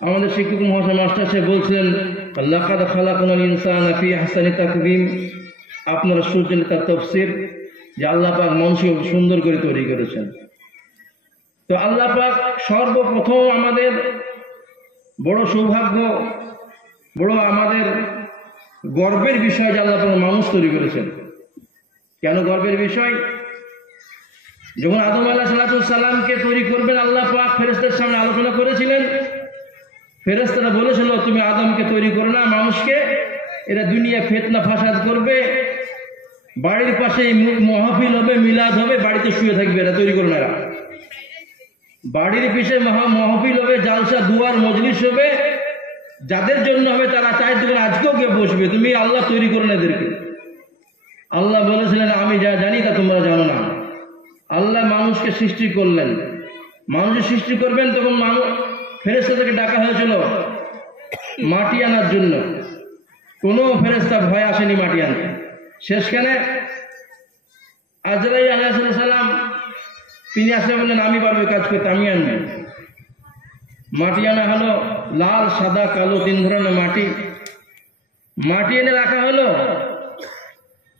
আমাদের শিক্ষক মহাশয় মাস্টার সাহেব বলছিলেন লাকাদ খালাকনাল ইনসানা ফি আহসানি তাকওয়িম। আপনারা শুনছেন তার তাফসীর যে আল্লাহ পাক মানুষকে সুন্দর করে তৈরি করেছেন। তো আল্লাহ পাক সর্বপ্রথম আমাদের বড় সৌভাগ্য, বড় আমাদের গর্বের বিষয় যে আল্লাহ পাক মানুষ তৈরি করেছেন। কেন গর্বের বিষয়? যখন আদম আলাইহিস সালামকে তৈরি করবেন আল্লাহ পাক ফেরেশতাদের সামনে আলোচনা করেছিলেন। ফেরেশতারা বলেছিল তুমি আদমকে তৈরি করো না, মানুষকে, এরা দুনিয়া ফিতনা ফাসাদ করবে, বাড়ির পাশে মাহফিল হবে, মিলাদ হবে, বাড়িতে শুয়ে থাকবে, এরা তৈরি করো না। এরা বাড়ির পিছে মাহফিল হবে, জালসা দুয়ার মজলিস হবে, যাদের জন্য হবে তারা চাই তুমি আজকেও গিয়ে বসবে, তুমি আল্লাহ তৈরি করো না এদেরকে। আল্লাহ বলেছিলেন আমি যা জানি তা তোমরা জানো না। আল্লাহ মানুষকে সৃষ্টি করলেন, মানুষের সৃষ্টি করবেন তখন মানুষ ফেরেশতাদেরকে ডাকা হয়েছিল মাটি আনার জন্য। কোনো ফেরেশতা ভয় আসেনি মাটি আনতে। শেষখানে আজরাইল আলাইহিস সালাম তিনি আসে বললেন আমি পারবো কাজ করতে, আমি আনবো। মাটি আনা হলো, লাল সাদা কালো তিন ধরনের মাটি এনে রাখা হলো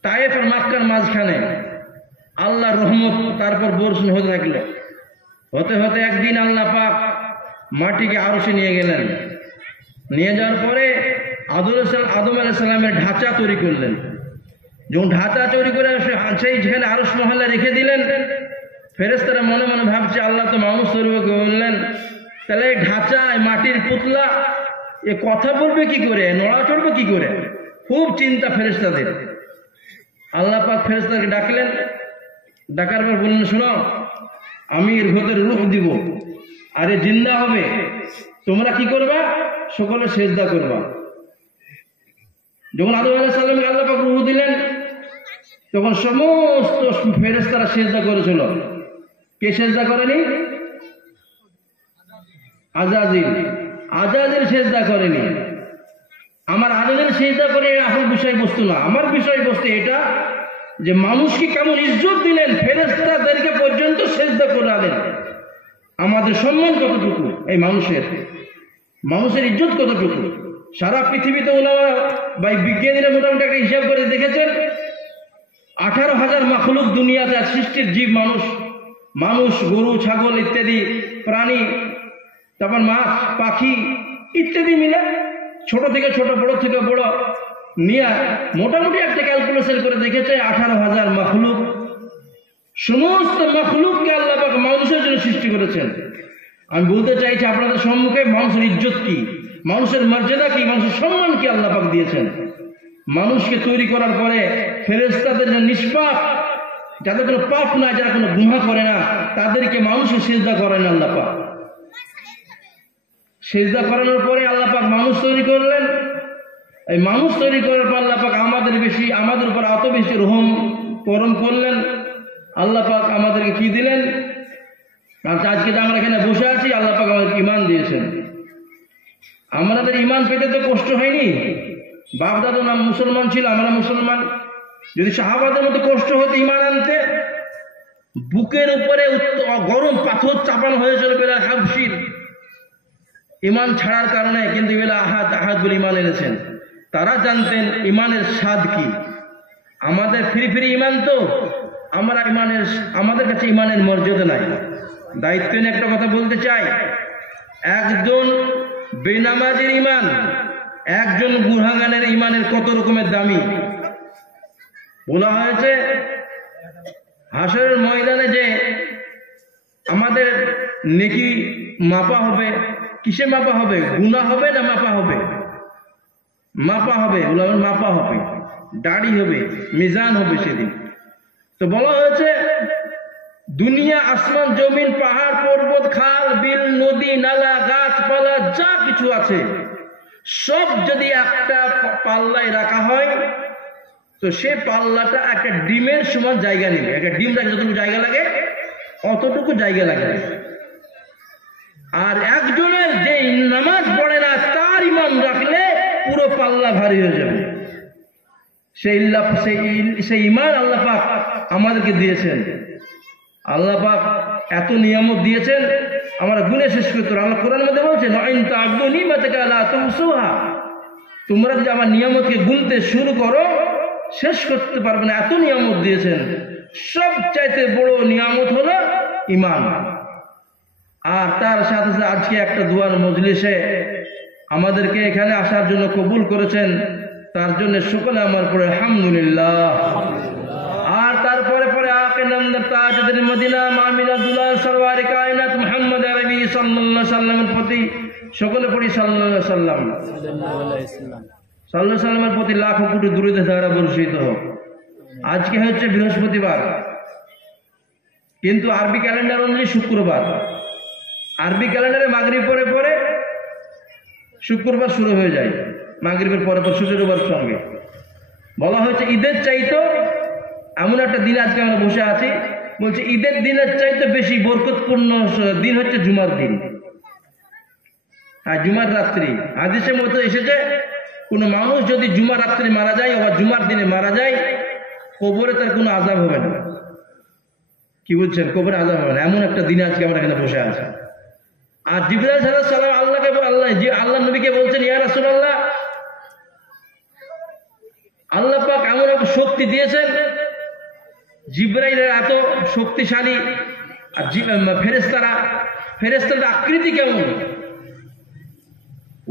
তায়েফ আর মক্কার মাঝখানে। আল্লাহর রহমত তারপর বর্ষণ হতে থাকলো। হতে হতে একদিন আল্লাহ পাক মাটিকে আরশে নিয়ে গেলেন। নিয়ে যাওয়ার পরে আদম আলাইহিস সালামের ঢাঁচা তৈরি করলেন। যখন ঢাঁচা তৈরি করে সেই যেখানে আরশ মহল্লা রেখে দিলেন, ফেরেশতারা মনে মনে ভাবছে আল্লাহ তো মানুষ তৈরি করলেন, তাহলে এই ঢাঁচা মাটির পুতলা এ কথা বলবে কি করে, নড়া চড়বে কি করে, খুব চিন্তা ফেরেশতাদের। আল্লাহ পাক ফেরেশতাকে ডাকলেন, ডাকার পর বললেন শোনো আমি এর ভেতরে রূহ দিব, আরে জিন্দা হবে, তোমরা কি করবা, সকলে সেজদা করবা। যখন আদম আলাইহিস সালামকে আল্লাহ পাক রূহ দিলেন তখন সমস্ত ফেরেশতারা সেজদা করেছিল। কে সেজদা করেনি? আজাজিল সেজদা করেনি। আমার আজাজিল সেজদা করে আসল বিষয়বস্তু না, আমার বিষয়বস্তু এটা যে মানুষকে কেমন ইজ্জত দিলেন, ফেরেশতাদেরকে পর্যন্ত সেজদা করালেন। আমাদের সম্মান কতটুকু, এই মানুষের ইজ্জত কতটুকু। সারা পৃথিবীতে ওলামা বা বিজ্ঞানীরা মোটামুটি একটা হিসাব করে দেখেছেন 18,000 মাখলুক দুনিয়াতে সৃষ্টির জীব, মানুষ গরু ছাগল ইত্যাদি প্রাণী, তারপর মাছ পাখি ইত্যাদি মিলে ছোট থেকে ছোট বড় থেকে বড় নিয়ে মোটামুটি একটা ক্যালকুলেশন করে দেখেছে 18,000 মাখলুক। সমস্ত মাখলুককে আল্লাহ পাক মানুষের জন্য সৃষ্টি করেছেন। আমি বলতে চাইছি আপনাদের সম্মুখে মানুষের ইজ্জত কি, মানুষের মর্যাদা কি, মানুষের সম্মান কি আল্লাহ পাক দিয়েছেন। মানুষকে তৈরি করার পরে ফেরেশতাদের নিষ্পাপ, যাদের কোনো পাপ না, যারা কোনো গুনাহ করে না, তাদেরকে মানুষের সিজদা করেন আল্লাহ পাক। সিজদা করানোর পরে আল্লাহ পাক মানুষ তৈরি করলেন। এই মানুষ তৈরি করার পর আল্লাহ পাক আমাদের উপর এত বেশি রহম করম করলেন। আল্লাহ পাক আমাদেরকে কি দিলেন? আজকে আমরা এখানে বসে আছি, আল্লাহ পাক আমাদেরকে ঈমান দিয়েছেন। আমাদের ঈমান পেতে তো কষ্ট হয়নি। বাপ দাদা নাম মুসলমান ছিল, আমরা মুসলমান। যদি সাহাবাদের মতো কষ্ট হতো ঈমান আনতে, বুকের উপরে গরম পাথর চাপানো হয়েছিল বেলাল হাবশির ঈমান ছাড়ার কারণে, কিন্তু বেলাল আহাদ বলে ঈমান এনেছেন। তারা জানতেন ঈমানের স্বাদ কি। আমাদের ফ্রি ঈমান তো, আমাদের কাছে ঈমানের মর্যাদা নাই। দায়িত্ব নিয়ে একটা কথা বলতে চাই, একজন বেনামাজির ঈমান, একজন গুনাহগারের ঈমানের কত রকমের দামি। বলা হয়েছে হাসরের ময়দানে যে আমাদের নেকি মাপা হবে, কিসে মাপা হবে? গুনাহ হবে না মাপা হবে? মাপা হবে, মাপা হবে, দাড়ি হবে, মিজান হবে সেদিন। তো বলা হয়েছে দুনিয়া আসমান জমিন পাহাড় পর্বত খাল বিল নদী নালা গাছপালা যা কিছু আছে সব যদি একটা পাল্লায় রাখা হয় তো সে পাল্লাটা একটা ডিমের সমান জায়গা নেবে। একটা ডিম রাখে যতটুকু জায়গা লাগে অতটুকু জায়গা লাগে। আর একজনের যে নামাজ পড়ে না তার ঈমান রাখলে পুরো পাল্লা ভারী হয়ে যাবে। সেই ঈমান আল্লাহ পাক আমাদেরকে দিয়েছেন। আল্লাহ পাক এত নিয়ামত দিয়েছেন আমরা গুণে শেষ করতে পারবো। আল্লাহ কোরআনের মধ্যে বলছেন তোমরা যদি আমার নিয়ামতকে গুনতে শুরু করো শেষ করতে পারবে না, এত নিয়ামত দিয়েছেন। সবচাইতে বড় নিয়ামত হলো ঈমান। আর তার সাথে সাথে আজকে একটা দুয়ার মজলিসে আমাদেরকে এখানে আসার জন্য কবুল করেছেন, তার জন্য সকলে আমার পরে আলহামদুলিল্লাহ। আর তারপরে পরে আকে নামদার তাজদের মদিনা মামিনা দুলাল সরওয়ারে কায়নাত মুহাম্মদ আরবি সাল্লাল্লাহু আলাইহি সাল্লামের প্রতি সকলে পড়ি সাল্লাল্লাহু আলাইহি সাল্লাম। সাল্লাল্লাহু আলাইহি সাল্লামের প্রতি লাখো কোটি দরুদ ধারা বর্ষিত হোক। আজকে হচ্ছে বৃহস্পতিবার, কিন্তু আরবি ক্যালেন্ডার অনুযায়ী শুক্রবার। আরবি ক্যালেন্ডারে মাগরিব পরে পরে শুক্রবার শুরু হয়ে যায়, মাগরিবের পরে পর শুক্রবার সঙ্গে বলা হয়েছে ঈদের চাইতো এমন একটা দিন আজকে আমরা বসে আছি, বলছে ঈদের দিনের চাইতে বেশি বরকতপূর্ণ দিন হচ্ছে জুমার দিন। আর জুমার রাত্রি হাদিসের মতো এসেছে কোনো মানুষ যদি জুমার রাত্রি মারা যায় বা জুমার দিনে মারা যায় কবরে তার কোনো আযাব হবে না। কি বলছেন? কবরে আযাব হবে না, এমন একটা দিন আজকে আমরা এখানে বসে আছি। আর জিবরাইল আলাইহিস সালাম আল্লাহ নবীকে বলছেন ইয়া রাসূলুল্লাহ, আল্লাহ পাক এমন একটা শক্তি দিয়েছেন, জিবরাইলের এত শক্তিশালী আর ফেরেশতাদের আকৃতি কেমন?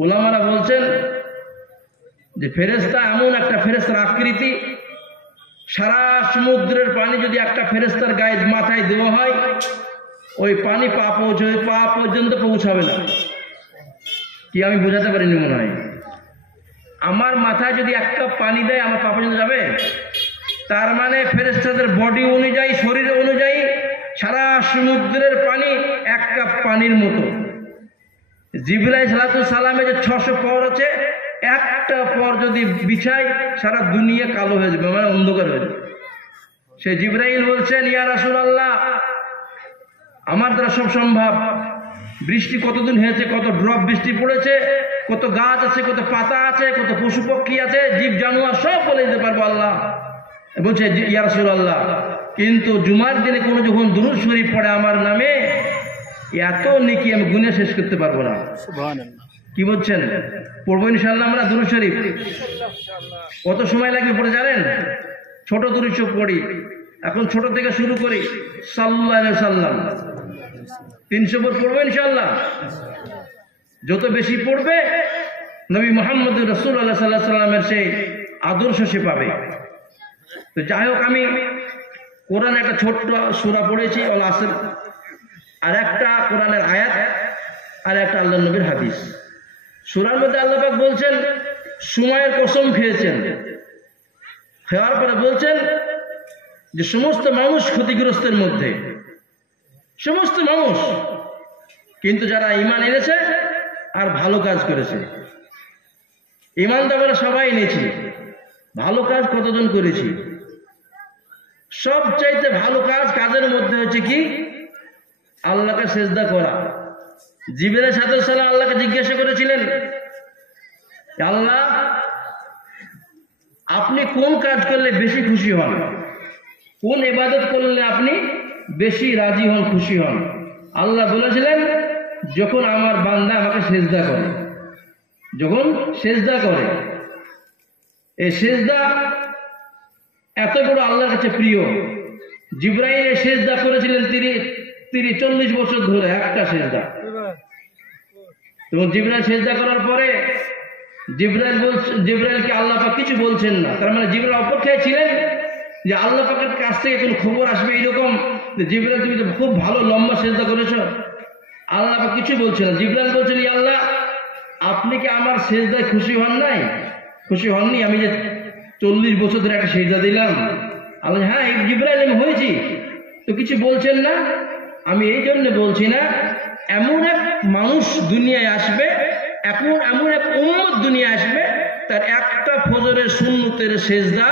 উলামারা বলছেন যে ফেরেশতা এমন একটা ফেরেশতার আকৃতি, সারা সমুদ্রের পানি যদি একটা ফেরেশতার গায়ে মাথায় দেওয়া হয় ওই পানি পা পর্যন্ত পৌঁছাবে না। কি আমি বোঝাতে পারিনি মনে হয়? আমার মাথায় যদি এক কাপ পানি দেয় আমার পা পর্যন্ত যাবে? তার মানে ফেরেশতাদের বডি অনুযায়ী, শরীর অনুযায়ী সারা সমুদ্রের পানি এক কাপ পানির মতো। জিবরাইল আলাইহিস সালামের যে 600 পর আছে, একটা পর যদি বিছাই সারা দুনিয়া কালো হয়ে যাবে, মানে অন্ধকার হয়ে যাবে। সে জিবরাইল বলছেন ইয়া রাসূলুল্লাহ, আমার দ্বারা সব সম্ভব। বৃষ্টি কতদিন হয়েছে, কত ড্রপ বৃষ্টি পড়েছে, কত গাছ আছে, কত পাতা আছে, কত পশু পক্ষী আছে, জীব জানোয়ার সব বলে দিতে পারবো আল্লাহ। বলছে ইয়া রাসূলুল্লাহ, কিন্তু জুমার দিনে কোনো যখন দুরূদ শরীফ পড়ে আমার নামে, এত নেকি আমি গুনে শেষ করতে পারবো না। সুবহানাল্লাহ। কি বলছেন? পড়বো ইনশাআল্লাহ আমরা দুরূদ শরীফ। কত সময় লাগবে পড়ে জানেন? ছোট দুরূদ শরীফ পড়ি, এখন ছোট থেকে শুরু করি। সাল্লাল্লাহু আলাইহি সাল্লাম 300 বার পড়বো ইনশাআল্লাহ। যত বেশি পড়বে নবী মুহাম্মদ রাসূলুল্লাহ সাল্লাল্লাহু আলাইহি সাল্লামের সেই আদর্শ সে পাবে। তো যাই হোক, আমি কোরআন একটা ছোট্ট সূরা পড়েছি আল আসর, আর একটা কোরআনের আয়াত, আর একটা আল্লাহর নবীর হাদিস। সূরার মধ্যে আল্লাহ পাক বলছেন সময়ের কসম খেয়েছেন, খাওয়ার পরে বলছেন যে সমস্ত মানুষ ক্ষতিগ্রস্তের মধ্যে, সমস্ত মানুষ, কিন্তু যারা ঈমান এনেছে আর ভালো কাজ করেছে। ঈমান তো আমরা সবাই এনেছি, ভালো কাজ কতজন করেছি? সবচাইতে ভালো কাজের মধ্যে হচ্ছে কি? আল্লাহকে সিজদা করা। জিবরাইল আলাইহিস সালাম আল্লাহকে জিজ্ঞাসা করেছিলেন, আল্লাহ আপনি কোন কাজ করলে বেশি খুশি হন, কোন ইবাদত করলে আপনি বেশি রাজি হন, খুশি হন? আল্লাহ বলেছিলেন যখন আমার বান্দা আমাকে সিজদা করে, যখন সিজদা করে। এই সিজদা এত বড় আল্লাহর কাছে প্রিয়। জিবরাইল সিজদা করেছিলেন 40 বছর ধরে, একটা সিজদা। এবং জিবরাইল সিজদা করার পরে জিবরাইলকে আল্লাহ পাক কিছু বলছেন না। তার মানে জিবরাইল অপেক্ষায় ছিলেন যে আল্লাহ পাকের কাছ থেকে কোন খবর আসবে এরকম, যে জিবরাইল তুমি তো খুব ভালো লম্বা সিজদা করেছো। আল্লাহ পাক কিছু বলছেন না। জিবরাইল বলছেন ইয়া আল্লাহ, আপনি কি আমার সিজদায় খুশি হন নাই? খুশি হননি আমি যে 40 বছর ধরে একটা সিজদা দিলাম? আল্লাহ হ্যাঁ জিবরাইল আমি হয়েছি, তো কিছু বলছেন না? আমি এই জন্য বলছি না, এমন এক মানুষ দুনিয়ায় আসবে, এমন এক উম্মত দুনিয়ায় আসবে, তার একটা ফজরের সুন্নতের সিজদা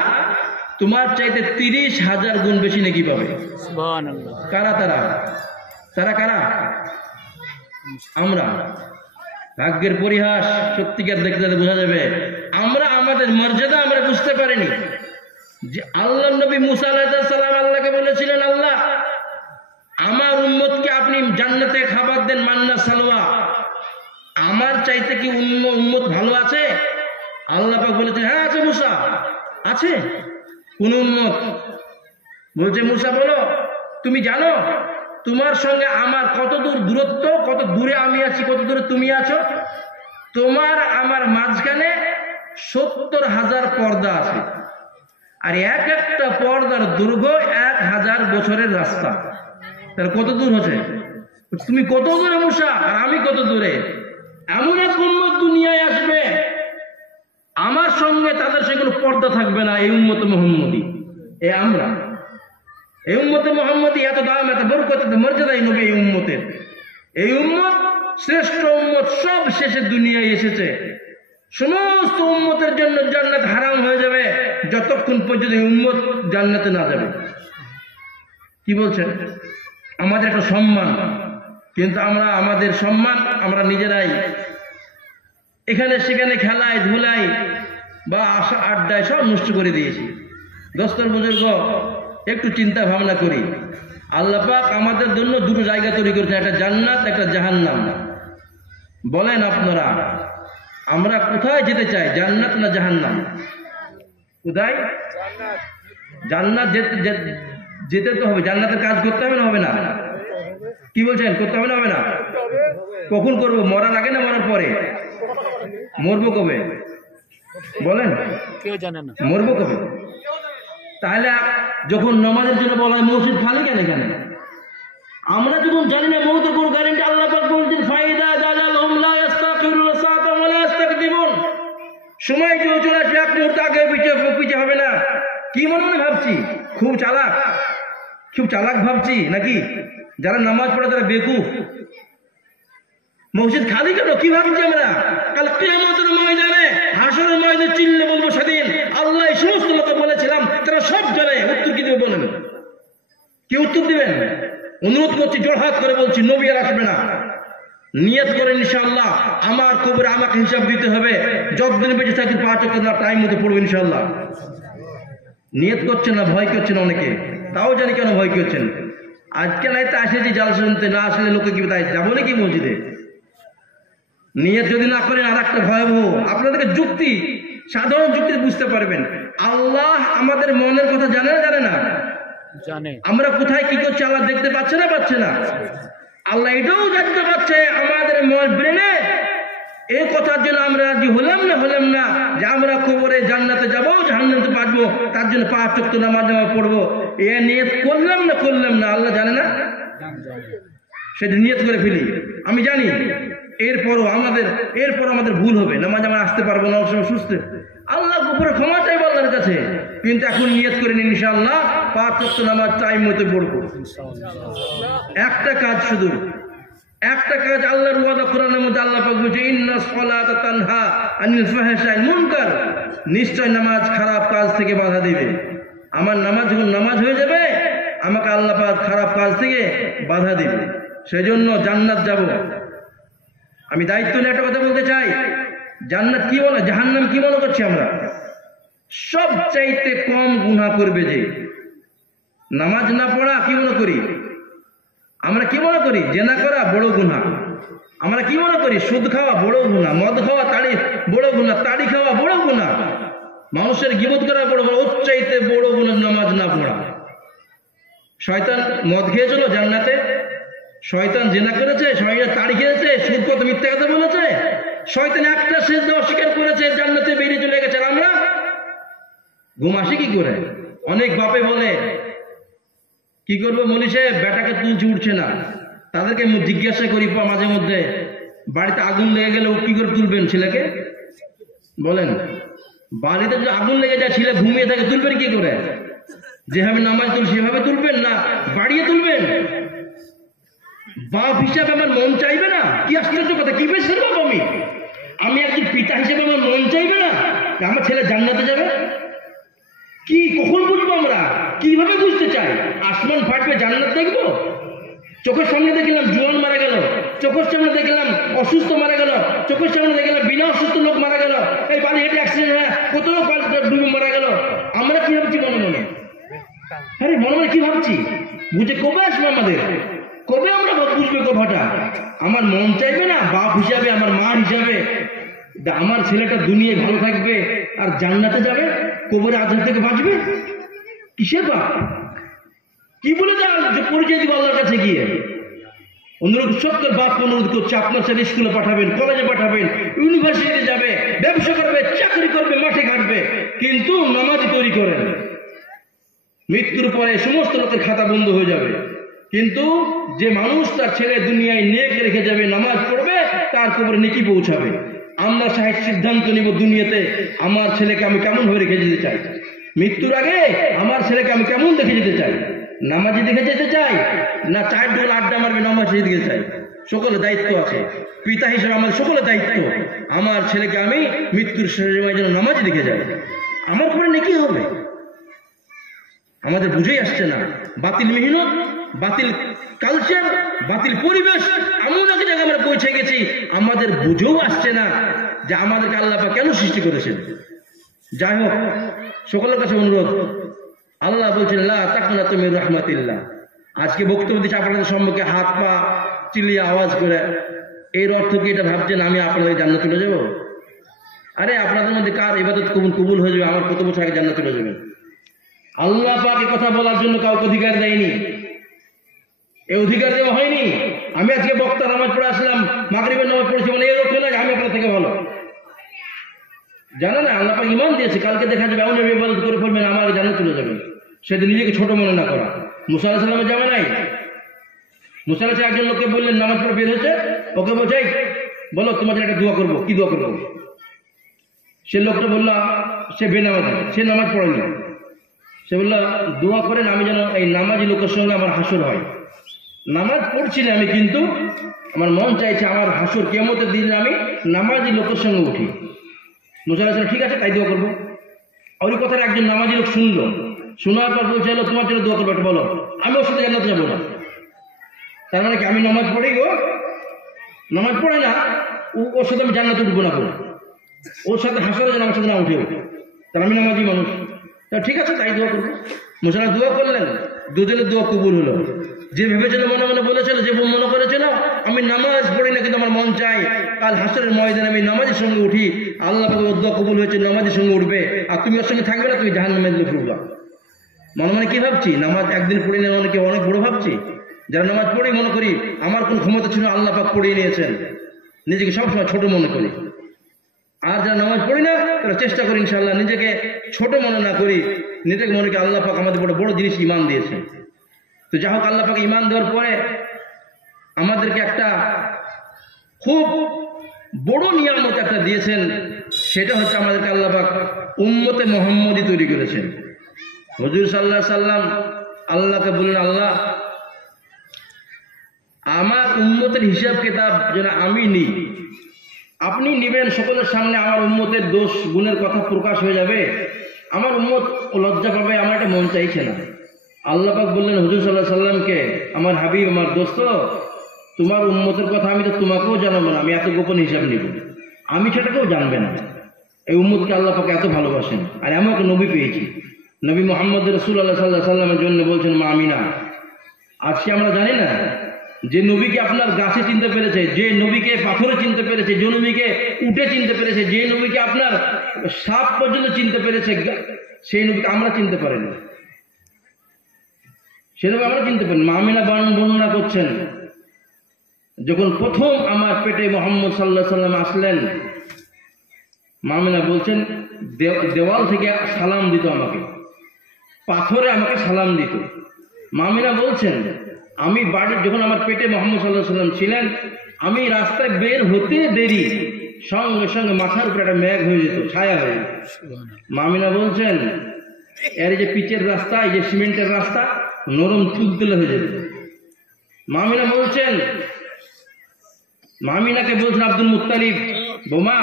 তোমার চাইতে 30,000 গুণ বেশি নেকি পাবে। সুবহানাল্লাহ। কারা তারা কারা? আমরা। ভাগ্যের পরিহাস, সত্যিকার দেখতে বোঝা যাবে আমরা আমাদের মর্যাদা আমরা বুঝতে পারিনি। যে আল্লাহর নবী মুসা আলাইহিস সালাম আল্লাহকে বলেছিলেন, আল্লাহ আমার উম্মতকে আপনি জান্নাতে খাবার দেন মান্না সালোয়া, আমার চাইতে কি উম্মত ভালো আছে? আল্লাহ পাক বলেছেন হ্যাঁ আছে মুসা, আছে। কোন উম্মত? বলছে মুসা বলো তুমি জানো তোমার সঙ্গে আমার কত দূর দূরত্ব, কত দূরে আমি আছি, কত দূরে তুমি আছো? তোমার আমার মাঝখানে 70,000 পর্দা আছে, আর এক একটা পর্দার দৈর্ঘ্য 1000 বছরের রাস্তা। তাহলে কত দূর হচ্ছে? তুমি কত দূরে মুসা আর আমি কত দূরে? এমন এক উম্মত দুনিয়ায় আসবে আমার সঙ্গে তাদের সঙ্গে কোনো পর্দা থাকবে না। এই উম্মত মুহাম্মদী, এ আমরা এই উম্মতে মুহাম্মদী এত দাম, এত বরকত, এত মর্যাদাই নবী এই উম্মতের। এই উম্মত শ্রেষ্ঠ উম্মত, সব শেষে দুনিয়ায় এসেছে। সমস্ত উম্মতের জন্য জান্নাত হারাম হয়ে যাবে যতক্ষণ পর্যন্ত এই উম্মত জান্নাতে না যাবে। কি বলছেন? আমাদের একটা সম্মান, কিন্তু আমরা আমাদের সম্মান আমরা নিজেরাই এখানে সেখানে খেলায় ধুলাই বা আশা আড্ডায় সব নষ্ট করে দিয়েছি। দোস্তর বুজুর্গ, একটু চিন্তা ভাবনা করি। আল্লাহ পাক আমাদের জন্য দুটো জায়গা তৈরি করেছেন, একটা জান্নাত, একটা জাহান্নাম। বলেন আপনারা আমরা কোথায় যেতে চাই, জান্নাত না জাহান্নাম? কোথায়? জান্নাত যেতে তো হবে, জান্নাতের কাজ করতে হবে না, হবে না? কি বলছেন, করতে হবে না, হবে না? কখন করবো? মরার আগে না মরার পরে? মরবো কবে বলেন? কেউ জানে না মরবো কবে। তাহলে যখন নামাজের জন্য বলা হয় মসজিদ খালি কেন? কেন আমরা যখন জানি না মৌতের কোনো গ্যারান্টি, আল্লাহ পাক বলছেন ফাইদা জালালহুম লা ইস্তাগফিরুনা সাআতাম ওয়া লা ইস্তাকদিমুন। সময় যদি চলে আসবে এক মুহূর্ত আগে পিছিয়ে হবে না। কি মনে মনে ভাবছি খুব চালাক, খুব চালাক ভাবছি নাকি? যারা নামাজ পড়ে তারা বেকুফ। মসজিদ খালি কেন কি ভাবছি আমরা? কাল কিয়ামতের ময়দানে, হাসরের ময়দানে চিল্লে বলবো সেদিন আল্লাহ এই সমস্ত লোক বলেছিলাম তারা সব জানে। উত্তর কি দেবে বলেন? কি উত্তর দিবেন? অনুরোধ করছি, জোড়হাত করে বলছি, নবী আর আসবে না। নিয়ত করেন ইনশাআল্লাহ আমার কবরে আমাকে হিসাব দিতে হবে। যতদিন বেঁচে থাকি 5 ওয়াক্ত নামাজ টাইম মতো পড়বো ইনশাআল্লাহ। নিয়ত করছেন না, ভয় করছেন অনেকে, তাও জানি কেন ভয় করছেন। আজকে নাই তো আসেছি জাল শুনতে, না আসলে লোকে কি তাই যাবো নাকি মসজিদে? নিয়ত যদি না করেন আর একটা ভয়াবহ, আপনাদেরকে যুক্তি, সাধারণ যুক্তি বুঝতে পারবেন। আল্লাহ আমাদের মনের কথা জানে না জানে না? জানে। আমরা কোথায় কি করছি আল্লাহ দেখতে পাচ্ছে না পাচ্ছে না? আল্লাহ এটাও জানতে পারছে আমাদের মন ব্রেনে। এই কথার জন্য আমরা রাজি হলাম না যে আমরা কবরে জান্নাতে যাবো, জাহান্নামে বাঁচবো, তার জন্য 5 ওয়াক্ত নামাজ পড়বো। এ নিয়ত করলাম না আল্লাহ জানে না? সেটা নিয়ত করে ফেলি, আমি জানি। এরপর আমাদের ভুল হবে, নামাজ আমরা আসতে পারবো না, সুস্থ। আল্লাহ উপরে ক্ষমা চাইবো আল্লাহর কাছে, কিন্তু এখন নিয়ত করে নিন ইনশাআল্লাহ 5 ওয়াক্ত নামাজ টাইম মতো পড়বো। একটা কাজ, শুধু একটা কাজ আল্লাহর ওয়াদা কোরআনের মধ্যে আল্লাহ পাক বলেছে ইন্নাস সালাতা তানহা আনিল ফাহশাই মুনকার। নিশ্চয় নামাজ খারাপ কাজ থেকে বাধা দিবে। আমার নামাজ যখন নামাজ হয়ে যাবে আমাকে আল্লাহ পাক খারাপ কাজ থেকে বাধা দিবে। সেজন্য জান্নাত যাব। আমি দায়িত্ব নিয়ে একটা কথা বলতে চাই, জান্নাত কি বলে, জাহান্নাম কি মনে করছি আমরা? সব চাইতে কম গুনাহ করবে যে নামাজ না পড়া। কি মনে করি আমরা? কি মনে করি? জেনা করা বড় গুনাহ। আমরা কি মনে করি? সুদ খাওয়া বড় গুনাহ, মদ খাওয়া বড় গুনাহ, তাড়ি খাওয়া বড় গুনাহ, মানুষের গীবত করা বড় গুনাহ। ওর চাইতে বড় গুনাহ নামাজ না পড়া। শয়তান মদ খেয়েছিল জান্নাতে, শয়তান জেনা করেছে, শয়তান তাড়ি খেয়েছে, সুদ কত মিথ্যা কথা বলেছে, শয়তান একটা সেজদা অস্বীকার করেছে, জান্নাতে বেরিয়ে চলে গেছে। আমরা ঘুম আসে কি করে? অনেক বাপে বলে কি করবো মনি সাহেব, বেটাকে তুলছে উঠছে না। তাদেরকে জিজ্ঞাসা করি মাঝে মধ্যে, বাড়িতে আগুন লেগে গেলে কি করে তুলবেন ছেলেকে? বলেন, বাড়িতে যদি আগুন লেগে যায়, ছেলে ঘুমিয়ে থাকে, তুলবেন কি করে? যেভাবে নামাজ তুল সেভাবে তুলবেন না বাড়িয়ে তুলবেন? বাপ হিসাবে আমার মন চাইবে না? কি আশ্চর্য কথা! কি বেশ আমি একজন পিতা হিসেবে আমার মন চাইবে না যে আমার ছেলে জান্নাতে যাবে? কি কখন বুঝবো আমরা? কিভাবে বুঝতে চাই? আসমান ফাটবে জান্নাত দেখবো? চোখের সামনে দেখলাম জোয়ান মারা গেল, চোখের সামনে দেখলাম অসুস্থ মারা গেল, চোখের সামনে দেখলাম বিনা অসুস্থ লোক মারা গেল, এই বাড়ি হেঁটে অ্যাক্সিডেন্ট হয় কত লোক ডুবে মারা গেল। আমরা কি ভাবছি মনে মনে? আরে মনে মনে কি ভাবছি? বুঝে কবে আসবে আমাদের? কবে আমরা বুঝবে কথাটা? আমার মন চাইবে না বাপ হিসাবে, আমার মা হিসাবে, আমার ছেলেটা দুনিয়ায় ভালো থাকবে আর জান্নাতে যাবে, কবরে আযাব থেকে বাঁচবে? কিসের বাপ? কি বলে পরিচয় দিব আল্লাহর কাছে গিয়ে? অনুরোধ সত্তর বাপ অনুরোধ করছে, আপনার ছেলে স্কুলে পাঠাবেন, কলেজে পাঠাবেন, ইউনিভার্সিটিতে যাবে, ব্যবসা করবে, চাকরি করবে, মাঠে ঘাটবে, কিন্তু নামাজি তৈরি করেন। মৃত্যুর পরে সমস্ত লোকের খাতা বন্ধ হয়ে যাবে, কিন্তু যে মানুষ তার ছেলে দুনিয়ায় নেক রেখে যাবে, নামাজ পড়বে, তার কবরে নেকি পৌঁছাবে। আমরা সাহেব সিদ্ধান্ত নিব দুনিয়াতে আমার ছেলেকে আমি কেমন হয়ে রেখে যেতে চাই, মৃত্যুর আগে আমার ছেলেকে আমি কেমন দেখে যেতে চাই, নামাজি দেখে যেতে চাই না চার ঢোল আড্ডা মারবে নামাজি দিকে চাই? সকলের দায়িত্ব আছে, পিতা হিসেবে আমাদের সকলের দায়িত্ব, আমার ছেলেকে আমি মৃত্যুর সময় যেন নামাজি দেখে যাই, আমার পরে নেকি হবে। আমাদের বুঝেই আসছে না, বাতিল মেহনত, বাতিল কালচার, বাতিল পরিবেশ, এমন এক জায়গায় আমরা পৌঁছে গেছি, আমাদের বুঝেও আসছে না যে আমাদেরকে আল্লাহ পাক কেন সৃষ্টি করেছেন। যাই হোক, সকলের কাছে অনুরোধ, আল্লাহ বলছেন লা তাকনাতু মির রাহমাতিল্লাহ। আজকে বক্তব্য দিচ্ছি আপনাদের সম্মুখে হাত পা চিল্লিয়ে আওয়াজ করে, এর অর্থ কি এটা ভাবছেন আমি আপনাদের জান্নাতে চলে যাব? আরে আপনাদের মধ্যে কার ইবাদত কবুল হয়ে যাবে, আমার কত বছর আগে জান্নাতে চলে যাবেন? আল্লাহ পাক এই কথা বলার জন্য কাউকে অধিকার দেয়নি, এই অধিকার দেওয়া হয়নি। আমি আজকে বক্তা নামাজ পড়ে আসলাম, মাগরিবের নামাজ পড়েছি, মানে এর অর্থ না আমি আপনার থেকে ভালো। জানা না, আল্লাহ পাক ঈমান দিয়েছে, কালকে দেখা যাবে এমন ইবাদত করে ফেলবেন আমার জান্নাতে চলে যাবেন। সেদিন নিজেকে ছোট মনে না করা। মুসা আলাইহিস সালামের জামানায় মুসা আলাইহিস একজন লোককে বললেন, নামাজ পড়ে বের হয়েছে, ওকে বলছে বলো তোমার জন্য একটা দোয়া করবো, কি দোয়া করবো? সে লোকটা বলল সে বেনামাজি, সে নামাজ পড়েনি। সে বলল দোয়া করেন আমি যেন এই নামাজি লোকের সঙ্গে আমার হাসর হয়। নামাজ পড়ছি না আমি, কিন্তু আমার মন চাইছে আমার হাসর কিয়ামতের দিনে আমি নামাজি লোকের সঙ্গে উঠি। মুসা আলাইহিস সালাম ঠিক আছে তাই দোয়া করবো। ওই কথাটা একজন নামাজি লোক শুনলো, শোনার পর বলছে হলো তোমার জন্য দোয়া করবো, একটা বলো, আমি ওর সাথে জান্নাতে যাবো না। তার মানে কি আমি নামাজ পড়ি, ও নামাজ পড়ে না, ওর সাথে আমি জান্নাতে উঠবো না, করে ওর সাথে হাসরে যেন আমার সাথে না উঠেও, তার আমি নামাজি মানুষ। তা ঠিক আছে তাই দোয়া করবো। মুসা দোয়া করলেন, দুজনের দোয়া কবুল হলো। যে ভেবেছিল মনে মনে বলেছিল, যে মনে করেছিল আমি নামাজ পড়ি না কিন্তু আমার মন চাই কাল হাসরের ময়দানে আমি নামাজের সঙ্গে উঠি, আল্লাহ পাক ওর দোয়া কবুল হয়েছে, নামাজের সঙ্গে উঠবে, আর তুমি ওর সঙ্গে থাকবে না, তুমি জাহান্নামে ঢুকবা। মনে মনে কি ভাবছি, নামাজ একদিন পড়ি না অনেকে অনেক বড় ভাবছি। যারা নামাজ পড়ি মনে করি আমার কোন ক্ষমতা ছিল, আল্লাহ পাক পড়িয়ে নিয়েছেন, নিজেকে সবসময় ছোট মনে করি। আর যারা নামাজ পড়ি না তারা চেষ্টা করি ইনশাআল্লাহ নিজেকে ছোট মনে না করি, নিজেকে মনে করি আল্লাহ পাক আমাদের বড় বড় জিনিস ঈমান দিয়েছে। তো যাই হোক, আল্লাহ পাক ঈমান দেওয়ার পরে আমাদেরকে একটা খুব বড় নিয়ামত একটা দিয়েছেন, সেটা হচ্ছে আমাদেরকে আল্লাহ পাক উম্মতে মুহাম্মদী তৈরি করেছেন। হুজুর সাল্লাল্লাহু আলাইহি সাল্লাম আল্লাহকে বললেন, আল্লাহ আমার উম্মতের হিসাব কিতাব যেন আমি নিই, আপনি নিবেন, সকলের সামনে আমার উম্মতের দোষ গুণের কথা প্রকাশ হয়ে যাবে, আমার উম্মত লজ্জা পাবে, আমার এটা মন চাইছে না। আল্লাহ পাক বললেন হুজুর সাল্লাল্লাহু আলাইহি সাল্লামকে, আমার হাবিব, আমার দোস্ত, তোমার উম্মতের কথা আমি তো তোমাকেও জানাবো না, আমি এত গোপন হিসাব নিব, আমি সেটা কেউ জানবে না। এই উম্মতকে আল্লাহ পাক এত ভালোবাসেন, আর এমন একটা নবী পেয়েছি, নবী মুহাম্মদ রাসূলুল্লাহ সাল্লাল্লাহু আলাইহি সাল্লামের জন্য বলছেন মা আমিনা। আজকে আমরা জানি না যে নবীকে আপনার গাছে চিনতে পেরেছে, যে নবীকে পাথরে চিনতে পেরেছে, যে নবীকে উঠে চিনতে পেরেছে, যে নবীকে আপনার সাপ পর্যন্ত চিনতে পেরেছে, সেই নবীকে আমরা চিনতে পারিনি, সে নবী আমরা চিনতে পারিনি। মা আমিনা বর্ণনা করছেন, যখন প্রথম আমার পেটে মুহাম্মদ সাল্লাল্লাহু আলাইহি সাল্লাম আসলেন, মা আমিনা বলছেন দেওয়াল থেকে সালাম দিত আমাকে, পাথরে আমাকে সালাম দিত। মা আমিনা বলছেন আমি বাড়ির যখন আমার পেটে মুহাম্মদ সাল্লাল্লাহু আলাইহি সাল্লাম ছিলেন, আমি রাস্তায় বের হতে দেরি সঙ্গে সঙ্গে মাথার উপরে একটা মেঘ হয়ে যেত, ছায়া হয়ে যেত। মা আমিনা বলছেন এর যে পিচের রাস্তা, এই যে সিমেন্টের রাস্তা, নরম তুলতুলে হয়ে যেত। মা আমিনা বলছেন, মা আমিনাকে বলছেন আব্দুল মুত্তালিব, বোমা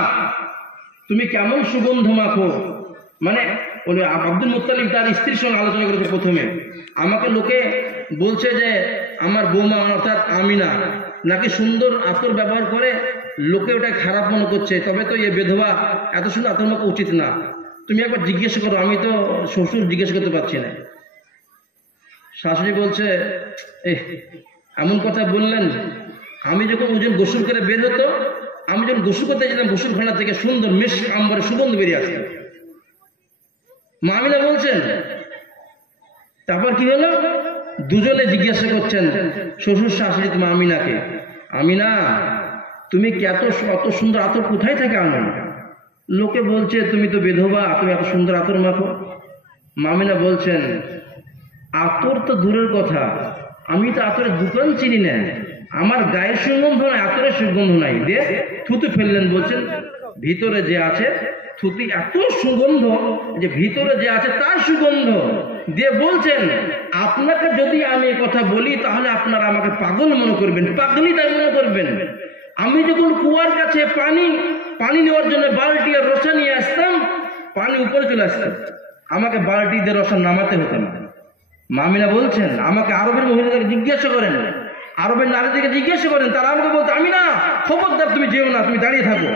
তুমি কেমন সুগন্ধ মাখো, মানে আব্দুল মুত্তালিব তার স্ত্রীর সঙ্গে আলোচনা করেছে প্রথমে, আমাকে লোকে বলছে যে আমার বৌমা অর্থাৎ আমিনা নাকি সুন্দর আতর ব্যবহার করে, লোকে ওটা খারাপ মনে করছে, তবে তো এ বেধবা এত সুন্দর আতর মাখা উচিত না, তুমি একবার জিজ্ঞেস করো, আমি তো শ্বশুর জিজ্ঞেস করতে পারছি না। শাশুড়ি বলছে, এমন কথা বললেন, আমি যখন ওজন গোসল করে বের হতো, আমি যখন গোসল করতে যেতাম গোসলখানা থেকে সুন্দর মিশ আম্বরে সুগন্ধ বেরিয়ে আসতো। মা আমিনা বলছেন, তারপর কি হলো? দুজনে জিজ্ঞাসা করছেন শ্বশুর শাশুড়ি মা আমিনাকে, আমিনা তুমি কি অত সুন্দর আতর কোথায় থেকে আনো? লোকে বলছে তুমি তো বিধবা, তুমি এত সুন্দর আতর মাখো। মা আমিনা বলছেন, আতর তো দূরের কথা, আমি তো আতরের দোকান চিনি না, আমার গায়ের সুগন্ধ নাই, আতরের সুগন্ধ নাই। দিয়ে থুতু ফেললেন, বলছেন ভিতরে যে আছে থুতি এত সুগন্ধ যে ভিতরে যে আছে তার সুগন্ধ। দিয়ে বলছেন, আপনাকে যদি আমি কথা বলি তাহলে আপনারা আমাকে পাগল মনে করবেন, পাগলি তাই মনে করবেন। আমি যখন কুয়ার কাছে পানি নেওয়ার জন্য বালতি আর রসা নিয়ে আসতাম, পানি উপরে চলে আসতাম, আমাকে বালতি দিয়ে রসা নামাতে হতো না। মা আমিনা বলছেন, আমাকে আরবের মহিলাদেরকে জিজ্ঞাসা করেন, আরবের নারীদেরকে জিজ্ঞাসা করেন, তারা আমাকে বলতো, আমিনা খবরদার তুমি যেও না, তুমি দাঁড়িয়ে থাকো,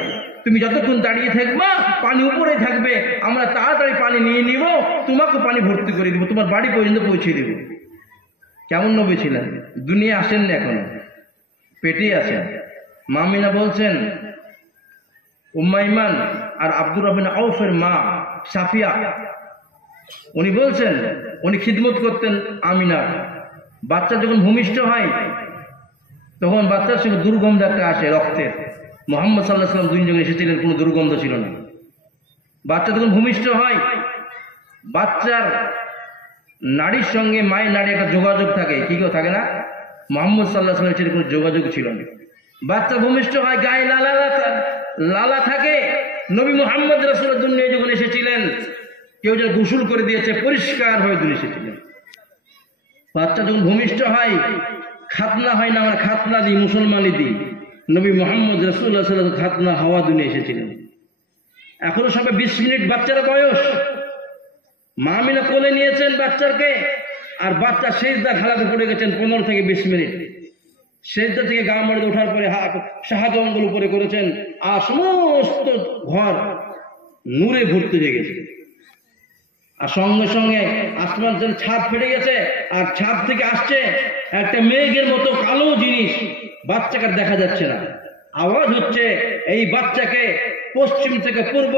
তুমি যতক্ষণ দাঁড়িয়ে থাকবা পানি উপরে থাকবে, আমরা তাড়াতাড়ি পানি নিয়ে নিব, তোমাকে পানি ভর্তি করে দিব, তোমার বাড়ি পর্যন্ত পৌঁছে দিব। কেমন নবী ছিলেন? দুনিয়া আসেন না, এখন পেটেই আছেন। মা আমিনা বলছেন, উম্মে ঈমান আর আব্দুর রহমান আউফের মা সাফিয়া, উনি বলছেন উনি খিদমত করতেন আমিনা। বাচ্চা যখন ভূমিষ্ঠ হয় তখন বাচ্চার সঙ্গে দুর্গন্ধ একটা আসে রক্তের। মুহাম্মদ সাল্লাল্লাহু আলাইহি ওয়াসাল্লাম দুইজন এসেছিলেন, কোনো দুর্গন্ধ ছিল না। বাচ্চা যখন ভূমিষ্ঠ হয়, বাচ্চার নারীর সঙ্গে মায়ের নারী একটা যোগাযোগ থাকে, কি কেউ থাকে না? মুহাম্মদ সাল্লাল্লাহু আলাইহি ওয়াসাল্লামের কোনো যোগাযোগ ছিল না। বাচ্চা ভূমিষ্ঠ হয়, গায়ে লালা থাকে। নবী মুহাম্মদ রাসূলুল্লাহ দুনিয়ায় যখন এসেছিলেন, কেউ যেন গোসল করে দিয়েছে, পরিষ্কার হয়ে দুনিয়া এসেছিলেন। বাচ্চা যখন ভূমিষ্ঠ হয়, খাতনা হয় না, আমরা খাতনা দিই, মুসলমানই দিই। নবী মুহাম্মদ রাসূলুল্লাহ সাল্লাল্লাহু আলাইহি ওয়াসাল্লাম খাতনা হওয়া দুনিয়া এসেছিলেন। এখনো সবে 20 মিনিট বাচ্চার বয়স। মা আমিনা কোলে নিয়েছেন বাচ্চাকে, আর বাচ্চা সেজদা খালাতে পড়ে গেছেন 15 থেকে 20 মিনিট। সেজদা থেকে গা মারিতে ওঠার পরে শাহাদ অঙ্গুল উপরে করেছেন, আর সমস্ত ঘর নূরে ভর্তি হয়ে গেছে। আর সঙ্গে সঙ্গে আসমান থেকে ছাদ ফেটে গেছে, আর ছাদ থেকে আসছে একটা মেঘের মতো কালো জিনিস, বাচ্চাকে দেখা যাচ্ছে না। আওয়াজ হচ্ছে, এই বাচ্চাকে পশ্চিম থেকে পূর্ব,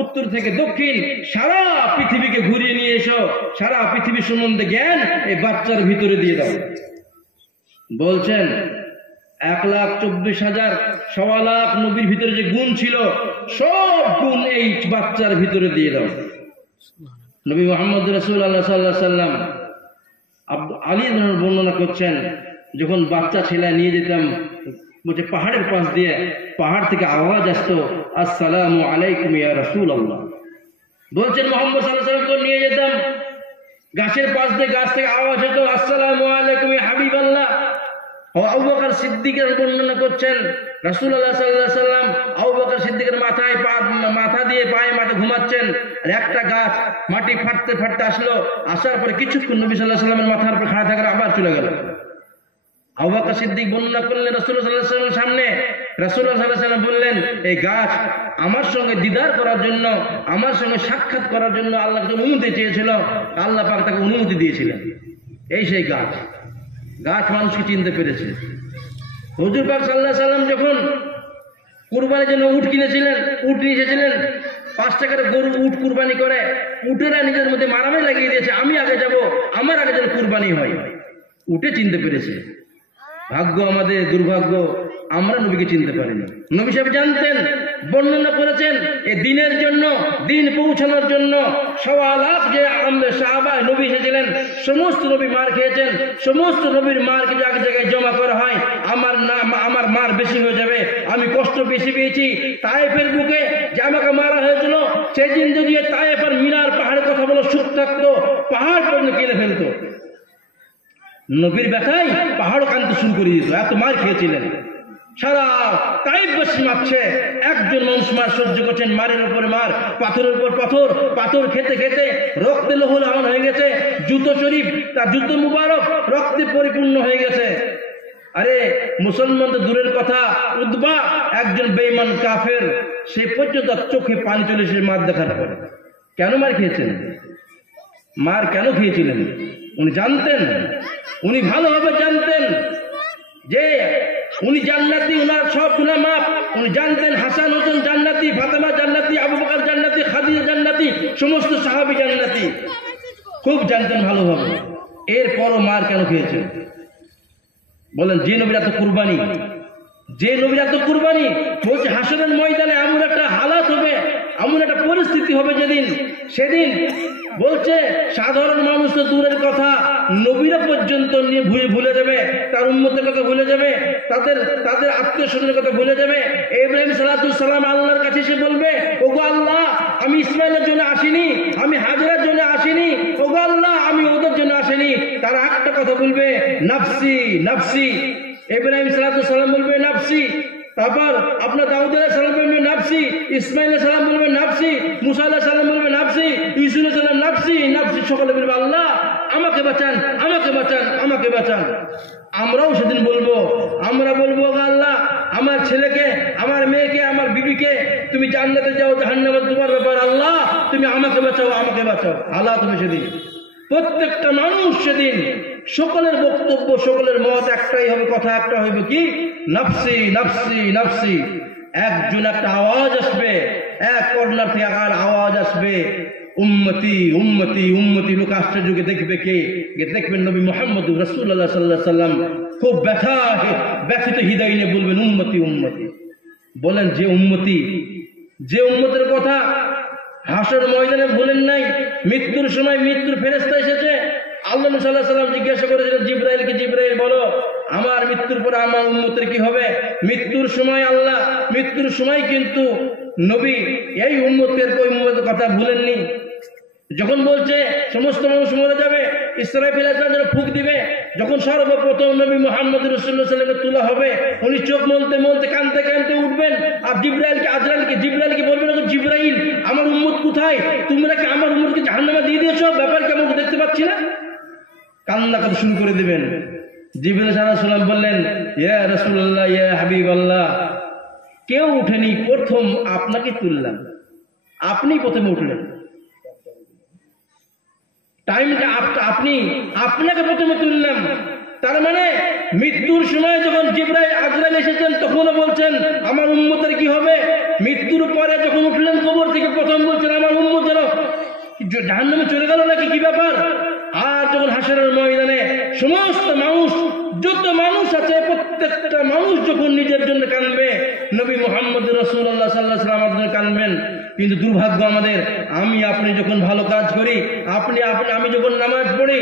উত্তর থেকে দক্ষিণ, সারা পৃথিবীকে ঘুরিয়ে নিয়ে এসো, সারা পৃথিবী সম্বন্ধে জ্ঞান এই বাচ্চার ভিতরে দিয়ে দাও। বলছেন 1,24,000 সওয়া লাখ নবীর ভিতরে যে গুণ ছিল, সব গুণ এই বাচ্চার ভিতরে দিয়ে দাও। নবী মুহাম্মদ রাসূলুল্লাহ সাল্লাল্লাহু আলাইহি ওয়াসাল্লাম আলী বর্ণনা করছেন, যখন বাচ্চা ছেলে নিয়ে যেতাম, বলছে পাহাড়ের পাশ দিয়ে, পাহাড় থেকে আওয়াজ আসতো, আসসালামু আলাইকুম ইয়া রাসূলুল্লাহ। বলছেন মুহাম্মদ সাল্লাল্লাহু আলাইহি ওয়াসাল্লাম নিয়ে যেতাম, গাছের পাশ দিয়ে, গাছ থেকে আওয়াজ হতো, আসসালামু আলাইকুম ইয়া হাবিবাল্লাহ। আবু বকর সিদ্দিকের বর্ণনা করছেন, রাসূলুল্লাহ সাল্লাল্লাহু আলাইহি ওয়াসাল্লাম আবু বকর সিদ্দিকের মাথা দিয়ে পায়ে মাথা ঘুমাচ্ছেন, আর একটা গাছ মাটি ফাটতে ফাটতে আসলো, আসার পরে কিছুক্ষণ নবী সাল্লাল্লাহু আলাইহি ওয়াসাল্লামের মাথার উপর খাড়া থাকার আবার চলে গেল। আবু বকর সিদ্দিক বর্ণনা করলেন রাসূলুল্লাহ সাল্লাল্লাহু আলাইহি ওয়াসাল্লামের সামনে, রাসূলুল্লাহ সাল্লাল্লাহু আলাইহি ওয়াসাল্লাম বললেন, এই গাছ আমার সঙ্গে দিদার করার জন্য, আমার সঙ্গে সাক্ষাৎ করার জন্য আল্লাহ অনুমতি চেয়েছিল, আল্লাহ পাক তাকে অনুমতি দিয়েছিলেন। এই সেই গাছ, গাছ মানুষকে চিনতে পেরেছে। হুজুর পাক সাল্লাল্লাহু আলাইহি ওয়াসাল্লাম যখন কুরবানির জন্য উট কিনেছিলেন, উট নিয়ে এসেছিলেন, 5 টাকার গরু উট কুরবানি করে, উটেরা নিজের মধ্যে মারামারি লাগিয়ে দিয়েছে, আমি আগে যাব, আমার আগে যেন কুরবানি হয়। উটে চিনতে পেরেছে। ভাগ্য আমাদের, দুর্ভাগ্য, আমরা নবীকে চিনতে পারিনি। নবী সাহেব জানতেন, বর্ণনা করেছেন, এই দিনের জন্য, দিন পৌঁছানোর জন্য সওয়া লাখ যে সাহাবা নবী এসেছিলেন, সমস্ত নবী মার খেয়েছেন। সমস্ত নবীর মারকে এক জায়গায় জমা করা হয়, আমার মার বেশি হয়ে যাবে, আমি কষ্ট বেশি পেয়েছি। তায়েফের বুকে যে আমাকে মারা হয়েছিল, সেদিন যদি তায়েফের মিনার পাহাড়ের কথা বলে সুখ থাকতো, পাহাড় পর্যন্ত কেড়ে ফেলতো। নবীর ব্যথায় পাহাড় কাঁদতে শুরু করে দিত, এত মার খেয়েছিলেন। সারা তাইফবাসী মারছে, একজন মানুষ মার সহ্য করছেন, মারের উপরে মার, পাথরের উপর পাথর, পাথর খেতে খেতে রক্তে লহুলহান হয়ে গেছে। জুতো শরীফ, তার জুতো মুবারক রক্তে পরিপূর্ণ হয়ে গেছে। আরে মুসলমান তো দূরের কথা, উতবা একজন বেঈমান কাফের, সে পর্যন্ত চোখে পানি চলে এসে মার দেখার পরে। কেন মার খেয়েছেন? মার কেন খেয়েছিলেন? উনি জানতেন, উনি ভালোভাবে জানতেন যে উনি জান্নাতি, উনার সব গুনাহ মাফ। উনি জানতেন হাসান হোসেন জান্নাতি, ফাতেমা জান্নাতি, আবু বকর জান্নাতি, খাদিজা জান্নাতি, সমস্ত সাহাবী জান্নাতি, খুব জানতেন ভালোভাবে। এরপরও মার কেন খেয়েছেন? বলেন যে নবীর এত কুরবানি, যে নবীর এত কুরবানি, বলছে হাসরের ময়দানে এমন একটা হালাত হবে, এমন একটা পরিস্থিতি হবে যেদিন, সেদিন বলছে সাধারণ মানুষ তো দূরের কথা, নবীরা পর্যন্ত ভুলে যাবে, তার উম্মতের কথা ভুলে যাবে, তাদের আত্মীয় স্বজনের কথা ভুলে যাবে। ইব্রাহিম সালাতুস সালাম আল্লাহর কাছে এসে বলবে, ওগো আল্লাহ, আমি ইসমাইলের জন্য আসিনি, আমি হাজেরার জন্য আসিনি, ওগো আল্লাহ, আমি ওদের জন্য আসিনি। তারা একটা কথা বলবে, নাফসি নাফসি। ইব্রাহিম সালাতুস সালাম বলবে নাফসি, তারপর আপনার দাউদ আলাইহিস সালাম বলবে নাফসি, ইসমাইল আলাইহিস সালাম বলবে নাফসি, মুসা আলাইহিস সালাম বলবে নাফসি, ঈসা আলাইহিস সালাম নাফসি নাফসি, সকলে বলবে আল্লাহ আমাকে বাঁচান, আমাকে বাঁচান, আমাকে বাঁচান। আমরাও সেদিন বলবো, আমরা বলবো আল্লাহ, আমার ছেলেকে, আমার মেয়েকে, আমার বিবিকে তুমি জান্নাতে যাও, জাহান্নামে তোমার ব্যাপার, আল্লাহ তুমি আমাকে বাঁচাও, আমাকে বাঁচাও। আল্লাহ তুমি সেদিন প্রত্যেকটা মানুষ সেদিন সকলের বক্তব্য, সকলের মত একটাই হবে, কথা একটা হইবে কি, নাফসি নাফসি নাফসি। একজন একটা আওয়াজ আসবে, এক কর্নার থেকে আর আওয়াজ আসবে, উম্মতি উম্মতি উম্মতি। লোক আশ্চর্যকে দেখবে কে? দেখবেন নবী মুহাম্মদ রাসূলুল্লাহ সাল্লাল্লাহু আলাইহি সাল্লাম খুব ব্যথিত হৃদয় নিয়ে বলবেন উম্মতি উম্মতি। বলেন যে উম্মতি, যে উম্মতের কথা হাসর ময়দানে বলেন নাই, মৃত্যুর সময় মৃত্যুর ফেরেশতা এসেছে, আল্লাহ নবী সাল্লাল্লাহু আলাইহি সাল্লাম জিজ্ঞাসা করেছিলেন জিবরাইলকে, জিবরাইল বলো আমার মৃত্যুর পরে আমার উম্মতের কি হবে? মৃত্যুর সময় আল্লাহ, মৃত্যুর সময় কিন্তু নবী এই উম্মতের কথা ভুলেননি। যখন বলছে সমস্ত মানুষ মরে যাবে, ইসরাফিল আলাইহিস সালাম ফুঁক দিবে, যখন সর্বপ্রথম নবী মুহাম্মদ রাসূলুল্লাহ সাল্লাল্লাহু আলাইহি ওয়াসাল্লামকে তোলা হবে, উনি চোখ মলতে মলতে কাঁদতে কাঁদতে উঠবেন, আর জিবরাইলকে বলবেন, জিবরাইল আমার উম্মত কোথায়? তোমরা কি আমার উম্মতকে জাহান্নামে দিয়ে দিয়েছো? ব্যাপার কেমন দেখতে পাচ্ছি না? কান্না করতে শুরু করে দিবেন। জিবরাইল আলাইহিস সালাম বললেন, ইয়া রাসূলুল্লাহ, ইয়া হাবিবাল্লাহ, কেউ উঠেনি, প্রথম আপনাকে তুললাম, আপনি প্রথমে উঠলেন। টাইমটা আপনাকে প্রথমে তুললাম। তার মানে মৃত্যুর সময় যখন আজরাইল এসেছেন তখনও বলছেন আমার উম্মতের কি হবে? মৃত্যুর পরে যখন উঠলেন কবর থেকে প্রথম বলছেন আমার উম্মত যেন জাহান্নামে চলে গেল নাকি, কি ব্যাপার? আর যখন হাসরের ময়দানে সমস্ত মানুষ, যত মানুষ আছে প্রত্যেকটা মানুষ যখন নিজের জন্য কাঁদবে, নবী মুহাম্মদ রাসূলুল্লাহ সাল্লাল্লাহু আলাইহি ওয়াসাল্লাম জন্য কাঁদবেন। কিন্তু দুর্ভাগ্য আমাদের, আপনি যখন ভালো কাজ করি, আমি যখন নামাজ পড়ি,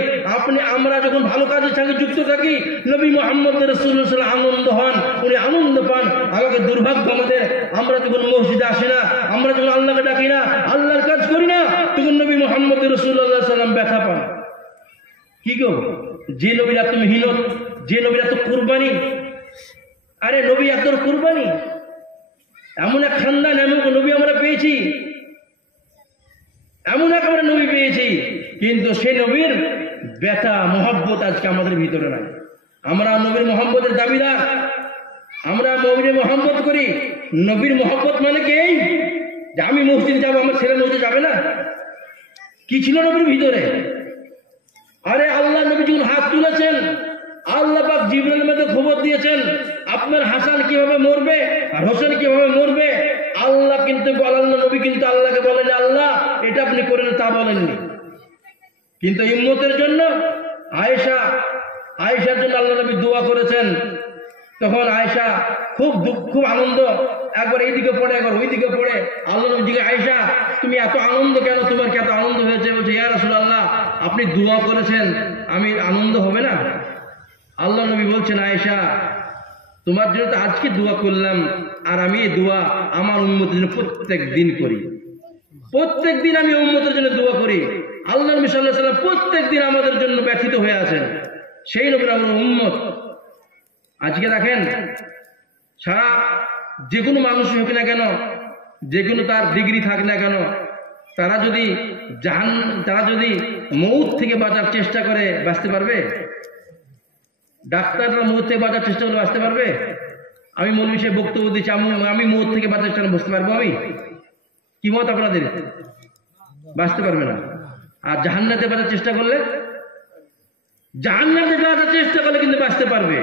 আমরা যখন ভালো কাজের সঙ্গে যুক্ত থাকি, নবী মুহাম্মদ রাসূলুল্লাহ সাল্লাল্লাহু আলাইহি ওয়াসাল্লাম আনন্দ হন, উনি আনন্দ পান। আমাকে দুর্ভাগ্য আমাদের, আমরা যখন মসজিদে আসি না, আমরা যখন আল্লাহকে ডাকি না, আল্লাহর কাজ করি না, তখন নবী মুহাম্মদ রাসূলুল্লাহ সাল্লাল্লাহু আলাইহি ওয়াসাল্লাম ব্যথা পান। কি গো, যে নবীর এত মেহনত, যে নবীর এত কুরবানি, আরে নবী এত কুরবানি, এমন এক খানদান, এমন নবী আমরা পেয়েছি, এমন এক আমরা নবী পেয়েছি, কিন্তু সেই নবীর ব্যথা মহব্বত আজকে আমাদের ভিতরে নাই। আমরা নবীর মহব্বতের দাবিদার, আমরা নবীর মহব্বত করি। নবীর মহব্বত মানে কি এই যে আমি মসজিদে যাবো, আমার ছেলে মসজিদে যাবে না? কি ছিল নবীর ভিতরে? আরে আল্লাহ নবী যখন হাত তুলেছেন, আল্লাহ পাক জিবরাইলের মধ্যে খবর দিয়েছেন আপনার হাসান কিভাবে মরবে আর হোসেন কিভাবে মরবে। আল্লাহ কিন্তু আল্লাহ নবী কিন্তু আল্লাহকে বলেন আল্লাহ এটা আপনি করেন, তা বলেননি। কিন্তু উম্মতের জন্য আয়েশার জন্য আল্লাহ নবী দোয়া করেছেন। তখন আয়েশা খুব আনন্দ, একবার এইদিকে পড়ে একবার ওইদিকে পড়ে। আল্লাহ নবী জিজ্ঞাসা, আয়েশা তুমি এত আনন্দ কেন? তোমার কি এত আনন্দ হয়েছে? বলছে ইয়া রাসূলুল্লাহ আপনি দোয়া করেছেন, আমি আনন্দ হবে না? আল্লাহ নবী বলছেন, আয়েশা তোমার জন্য তো আজকে দোয়া করলাম, আর আমি এই দোয়া আমার উম্মতের জন্য প্রত্যেক দিন করি। প্রত্যেক দিন আমি উম্মতের জন্য দোয়া করি। আল্লাহ নবী সাল্লাল্লাহু আলাইহি ওয়াসাল্লাম প্রত্যেক দিন আমাদের জন্য ব্যথিত হয়ে আছেন। সেই নবীর আমরা উম্মত। আজকে দেখেন, সারা যে কোনো মানুষ হোক না কেন, যে কোনো তার ডিগ্রি থাক না কেন, তারা যদি মৌত থেকে বাঁচার চেষ্টা করে, বাঁচতে পারবে? ডাক্তাররা মৌত থেকে বাঁচার চেষ্টা করে বাঁচতে পারবে? আমি মৌলভী সাহেব বক্তব্য দিচ্ছি, আমি মৌত থেকে বাঁচার চেষ্টা বুঝতে পারবো? আমি কি মত আপনাদের? বাঁচতে পারবে না। আর জাহান্নাতে বাঁচার চেষ্টা করলে জাহান্নাম থেকে বাঁচার চেষ্টা করলে কিন্তু বাঁচতে পারবে,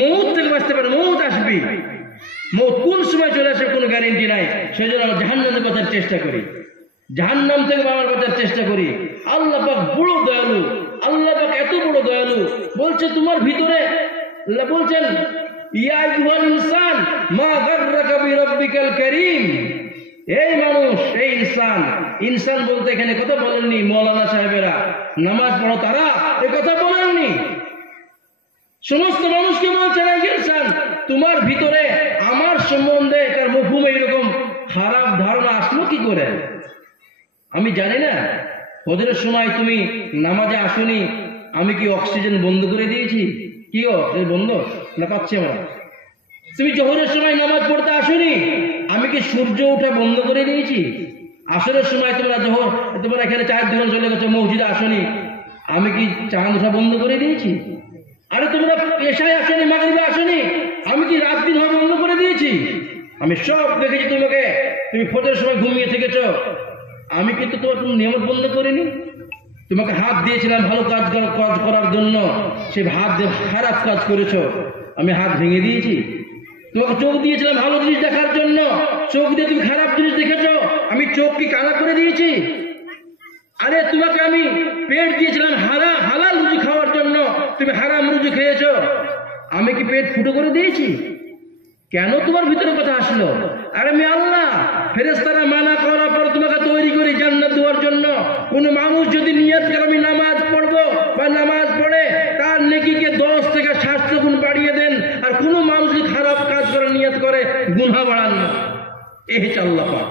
মৌত থেকে বাঁচতে পারবে। মৌত আসবে, মৌত কোন সময় চলে আসে কোনো গ্যারেন্টি নাই। সেই জন্য আমরা জাহান্নাম থেকে বাঁচার চেষ্টা করি, জাহান্নাম থেকে বাঁচার চেষ্টা করি। আল্লাহ পাক বড় দয়ালু, আল্লাহ পাক এত বড় দয়ালু, বলছে তোমার ভিতরে, আল্লাহ বলছেন ইয়া আইয়ুহাল ইনসান মা গাররাকা বিরাব্বিকাল কারীম। এই মানুষ, এই ইনসান, ইনসান বলতে এখানে কথা বলেননি মৌলানা সাহেবেরা, নামাজ পড়ো তারা এ কথা বলেননি, সমস্ত মানুষকে বলছেন এই ইনসান তোমার ভিতরে আমার সম্বন্ধে এটার মফহুম এইরকম খারাপ ধারণা আসলো কি করে? আমি জানি না ফজরের সময় তুমি নামাজে আসনি, আমি কি অক্সিজেন বন্ধ করে দিয়েছি? কি অক্সিজেন বন্ধ না পাচ্ছি আমরা? তুমি জোহরের সময় নামাজ পড়তে আসনি, আমি কি সূর্য ওঠা বন্ধ করে দিয়েছি? আসরের সময় তোমরা এখানে চায়ের দোকান চলে গেছো, মসজিদে আসনি, আমি কি চাঁদ ওঠা বন্ধ করে দিয়েছি? আরে তোমরা পেশায় আসনি, মাগরিবে আসনি, আমি কি রাত দিন হওয়া বন্ধ করে দিয়েছি? আমি সব দেখেছি তোমাকে, তুমি ফজরের সময় ঘুমিয়ে থেকেছো, আমি কিন্তু তোমার কোনো নিয়ম বন্ধ করিনি। তোমাকে হাত দিয়েছিলাম ভালো কাজ করার জন্য, সে হাত দিয়ে খারাপ কাজ করেছো, আমি হাত ভেঙে দিয়েছি। তোমাকে চোখ দিয়েছিলাম ভালো জিনিস দেখার জন্য, চোখ দিয়ে তুমি খারাপ জিনিস দেখেছো, আমি চোখ কি কানা করে দিয়েছি? আরে তোমাকে আমি পেট দিয়েছিলাম হালাল রুজি খাওয়ার জন্য, তুমি হারাম রুজি খেয়েছো, আমি কি পেট ফুটো করে দিয়েছি? কেন তোমার ভিতরে কথা আসলো? আরে আমি আল্লাহ, ফেরেশতারা মানা করার পর তোমাকে তৈরি করি জান্নাত দেওয়ার জন্য। কোন মানুষ যদি নিয়ত করে আমি নামাজ পড়বো বা নামাজ পড়ে তার নেকিকে 10 থেকে 700 গুণ বাড়িয়ে দেন, আর কোন মানুষ যদি খারাপ কাজ করে নিয়ত করে গুনাহ বাড়ান না। এই হচ্ছে আল্লাহ পাক।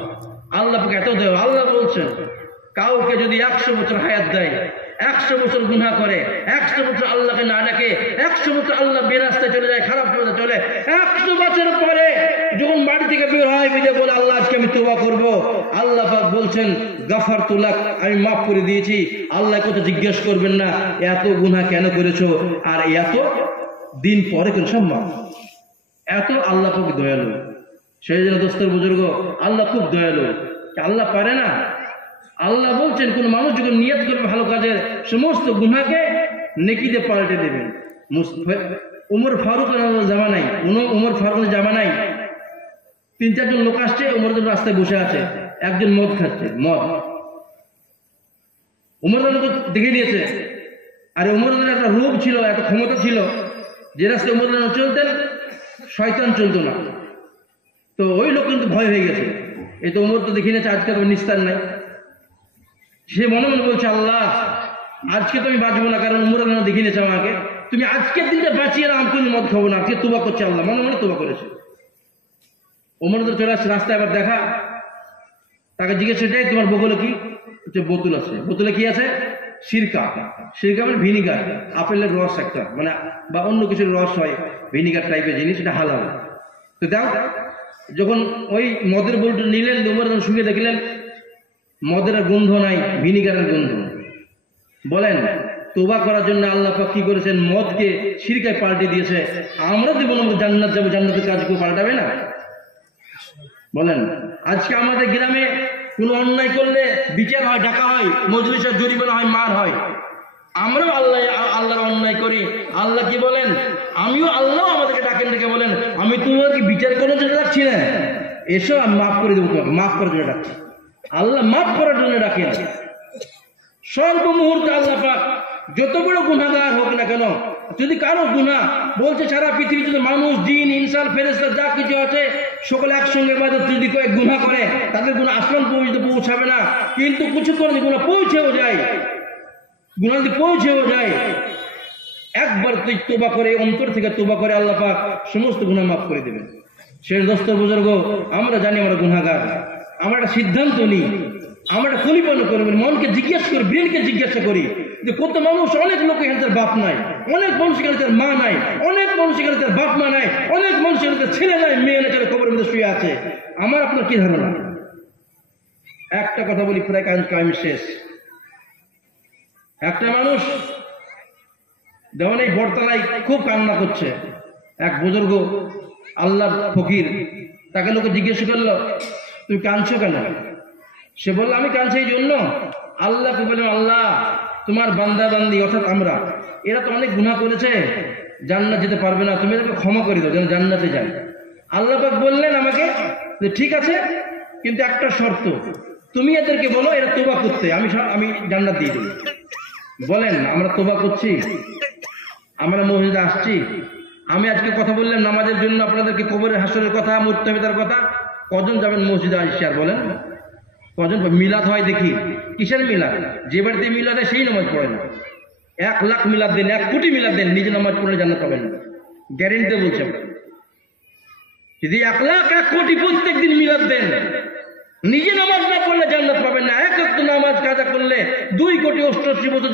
আল্লাহ পাক এত দেয়। আল্লাহ বলছেন কাউকে যদি 100 বছর হায়াত দেয়, 100 বছর গুনাহ করে, 100 বছর আল্লাহকে না ডাকে, 100 বছর আল্লাহ বেরাস্তায় চলে যায়, খারাপ রাস্তায় চলে, 100 বছর পরে যখন বাড়ি থেকে বের হয় বিদে বলে আল্লাহ আজকে আমি তওবা করব, আল্লাহ পাক বলছেন গাফারতু লাক, আমি মাফ করে দিয়েছি। আল্লাহ কথা জিজ্ঞেস করবেন না এত গুনাহ কেন করেছো আর এত দিন পরে কেন সব মাফ। এত আল্লাহ পাক দয়ালু। সেই জন্য দোস্তের বুজুর্গ, আল্লাহ খুব দয়ালু। আল্লাহ পারে না? আল্লাহ বলছেন কোন মানুষ যখন নিয়ত করবে ভালো কাজের, সমস্ত গুনাহকে নেকিতে পাল্টে দেবেন। উমর ফারুক জামানায়, উমর ফারুকের জামানায় 3-4 জন লোক আসছে, উমর রাস্তায় বসে আছে, একজন মদ খাচ্ছে, মদ। উমর দেখে নিয়েছে, আর উমর একটা রূপ ছিল, একটা ক্ষমতা ছিল, যে রাস্তায় উমর চলতেন শয়তান চলতো না। তো ওই লোক কিন্তু ভয় হয়ে গেছে, এই তো উমর তো দেখে নিয়েছে, আজকে তো নিস্তার নাই। সে মনে মনে বলছে আল্লাহ আজকে তো আমি বাঁচবো না, কারণ উমর দেখে নিয়েছে আমাকে, তুমি আজকের দিনটা বাঁচিয়ে না, আমি কোনো মদ খাবো না, আজকে তোবা করছে। আল্লাহ মনে মনে তোবা করেছে। উমর তো চলে আসছে রাস্তায়, আবার দেখা, তাকে জিজ্ঞেস করছে তোমার বগলে কি? বোতল আছে। বোতলে কি আছে? সিরকা। সিরকা মানে ভিনিগার, আপেলের রস একটা, মানে বা অন্য কিছুর রস হয়, ভিনিগার টাইপের জিনিস, এটা হালাল। তো দাও, যখন ওই মদের বোতলটা নিলেন, উমর শুনে দেখলেন মদের গন্ধ নাই, ভিনিগারের গন্ধ। বলেন তোবা করার জন্য আল্লাহ পাক কি করেছেন? মদকে সিরকায় পাল্টে দিয়েছে। আমরা দেব না জান্নাত যাবো, জান্নাতের কাজ কেউ পাল্টাবে না? বলেন আজকে আমাদের গ্রামে কোনো অন্যায় করলে বিচার হয়, ডাকা হয়, মজলিসের জরিমানা হয়, মার হয়। আমরাও আল্লাহর অন্যায় করি। আল্লাহ কি বলেন? আমিও আল্লাহ আমাদেরকে ডাকেন, ডেকে বলেন আমি তোমাকে বিচার করার জন্য ডাকছি না, এসো আমি মাফ করে দেবো তোমাকে, মাফ করার জন্য ডাকছি। আল্লাহ মাফ করার জন্য ডাকেন। সর্বমুহূর্তে আল্লাহ পাক যত বড় গুনাহগার হোক না কেন, যদি কারো গুনাহ বলছে সারা পৃথিবী যদি মানুষ, জিন, ইনসান, ফেরেশতা যা কিছু আছে সকলে একসঙ্গে যদি কয়েক গুনাহ করে, তাদের গুনাহ আসমান পর্যন্ত পৌঁছাবে না। কিন্তু কিছু করে গুনাহ পৌঁছেও যায়, গুনাহ যদি পৌঁছেও যায়, একবার তুই তোবা করে, অন্তর থেকে তোবা করে, আল্লাহ পাক সমস্ত গুনাহ মাফ করে দেবেন। সেই দোস্ত বুজুর্গ, আমরা জানি আমরা গুনাহগার, আমরা একটা সিদ্ধান্ত নিই, আমরা কলিপন করবেন, মনকে জিজ্ঞেস করি, ব্রেনকে জিজ্ঞাসা করি যে কত মানুষ, অনেক লোক এখানে তার বাপ নাই, অনেক মানুষ এখানে তার মা নাই, অনেক মানুষ এখানে তার বাপ মা নাই, অনেক মানুষ এখানে তার ছেলে নাই, মেয়ে নাই, কবরের মধ্যে শুয়ে আছে। আমার আপনার কি ধারণা? একটা কথা বলি, প্রায় কাজ শেষ। একটা মানুষ যেমন এই বটতলায় খুব কান্না করছে, এক বুজুর্গ আল্লাহ ফকির, তাকে লোকে জিজ্ঞেস করলো তুমি কাঁদছো কেন? সে বলল আমি কাঁদছি এই জন্য, আল্লাহকে বললাম আল্লাহ তোমার বান্দা বান্দি অর্থাৎ আমরা এরা তো অনেক গুনাহ করেছে, জান্নাত যেতে পারবে না, তুমি এদেরকে ক্ষমা করে দাও যেন জান্নাতে যায়। আল্লাহ পাক বললেন আমাকে যে ঠিক আছে, কিন্তু একটা শর্ত, তুমি এদেরকে বলো এরা তওবা করতে, আমি জান্নাত দিয়ে দেব। বলেন আমরা তওবা করছি? আমরা মসজিদে আসছি? আমি আজকে কথা বললাম নামাজের জন্য আপনাদেরকে, কবরের হাসরের কথা, মরতে হবে তার কথা, কজন যাবেন মসজিদে আসছি? আর বলেন কজন? মিলাদ হয় দেখি, কিসের মিলাদ? যে বাড়িতে মিলাদ হয় সেই নামাজ পড়ে না। 1 লাখ মিলাদ দেন, 1 কোটি মিলাদ দেন, নিজে নামাজ পড়লে জান্নাত পাবেন না, গ্যারেন্টি বলছে। যদি 1 লাখ 1 কোটি প্রত্যেক দিন মিলাদ দেন, নিজে নামাজ না পড়লে জান্নাত পাবেন না। এক ওয়াক্ত নামাজ কাজা করলে 2 কোটি 88 বছর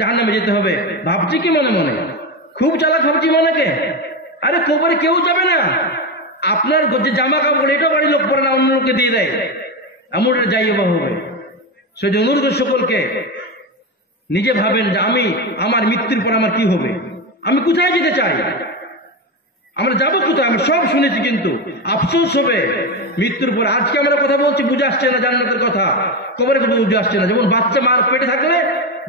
জাহান্নামে যেতে হবে। ভাবছি কি মনে মনে? খুব চালাক ভাবছি মনেকে। আরে কবরে কেউ যাবে না, আপনার যে জামা কাপড় এটা বাড়ির লোক পরে না, অন্য লোককে দিয়ে দেয়, এমন যাই বা হবে। সেই জন্য অনুরোধ সকলকে, নিজে ভাবেন যে আমার মৃত্যুর পর আমার কি হবে, আমি কোথায় যেতে চাই, আমরা যাবো কোথায়? আমরা সব শুনেছি, কিন্তু আফসোস হবে মৃত্যুর পর। আজকে আমরা কথা বলছি, বুঝে আসছে না জান্নাতের কথা, কবরে কথা বুঝে আসছে না। যেমন বাচ্চা মার পেটে থাকলে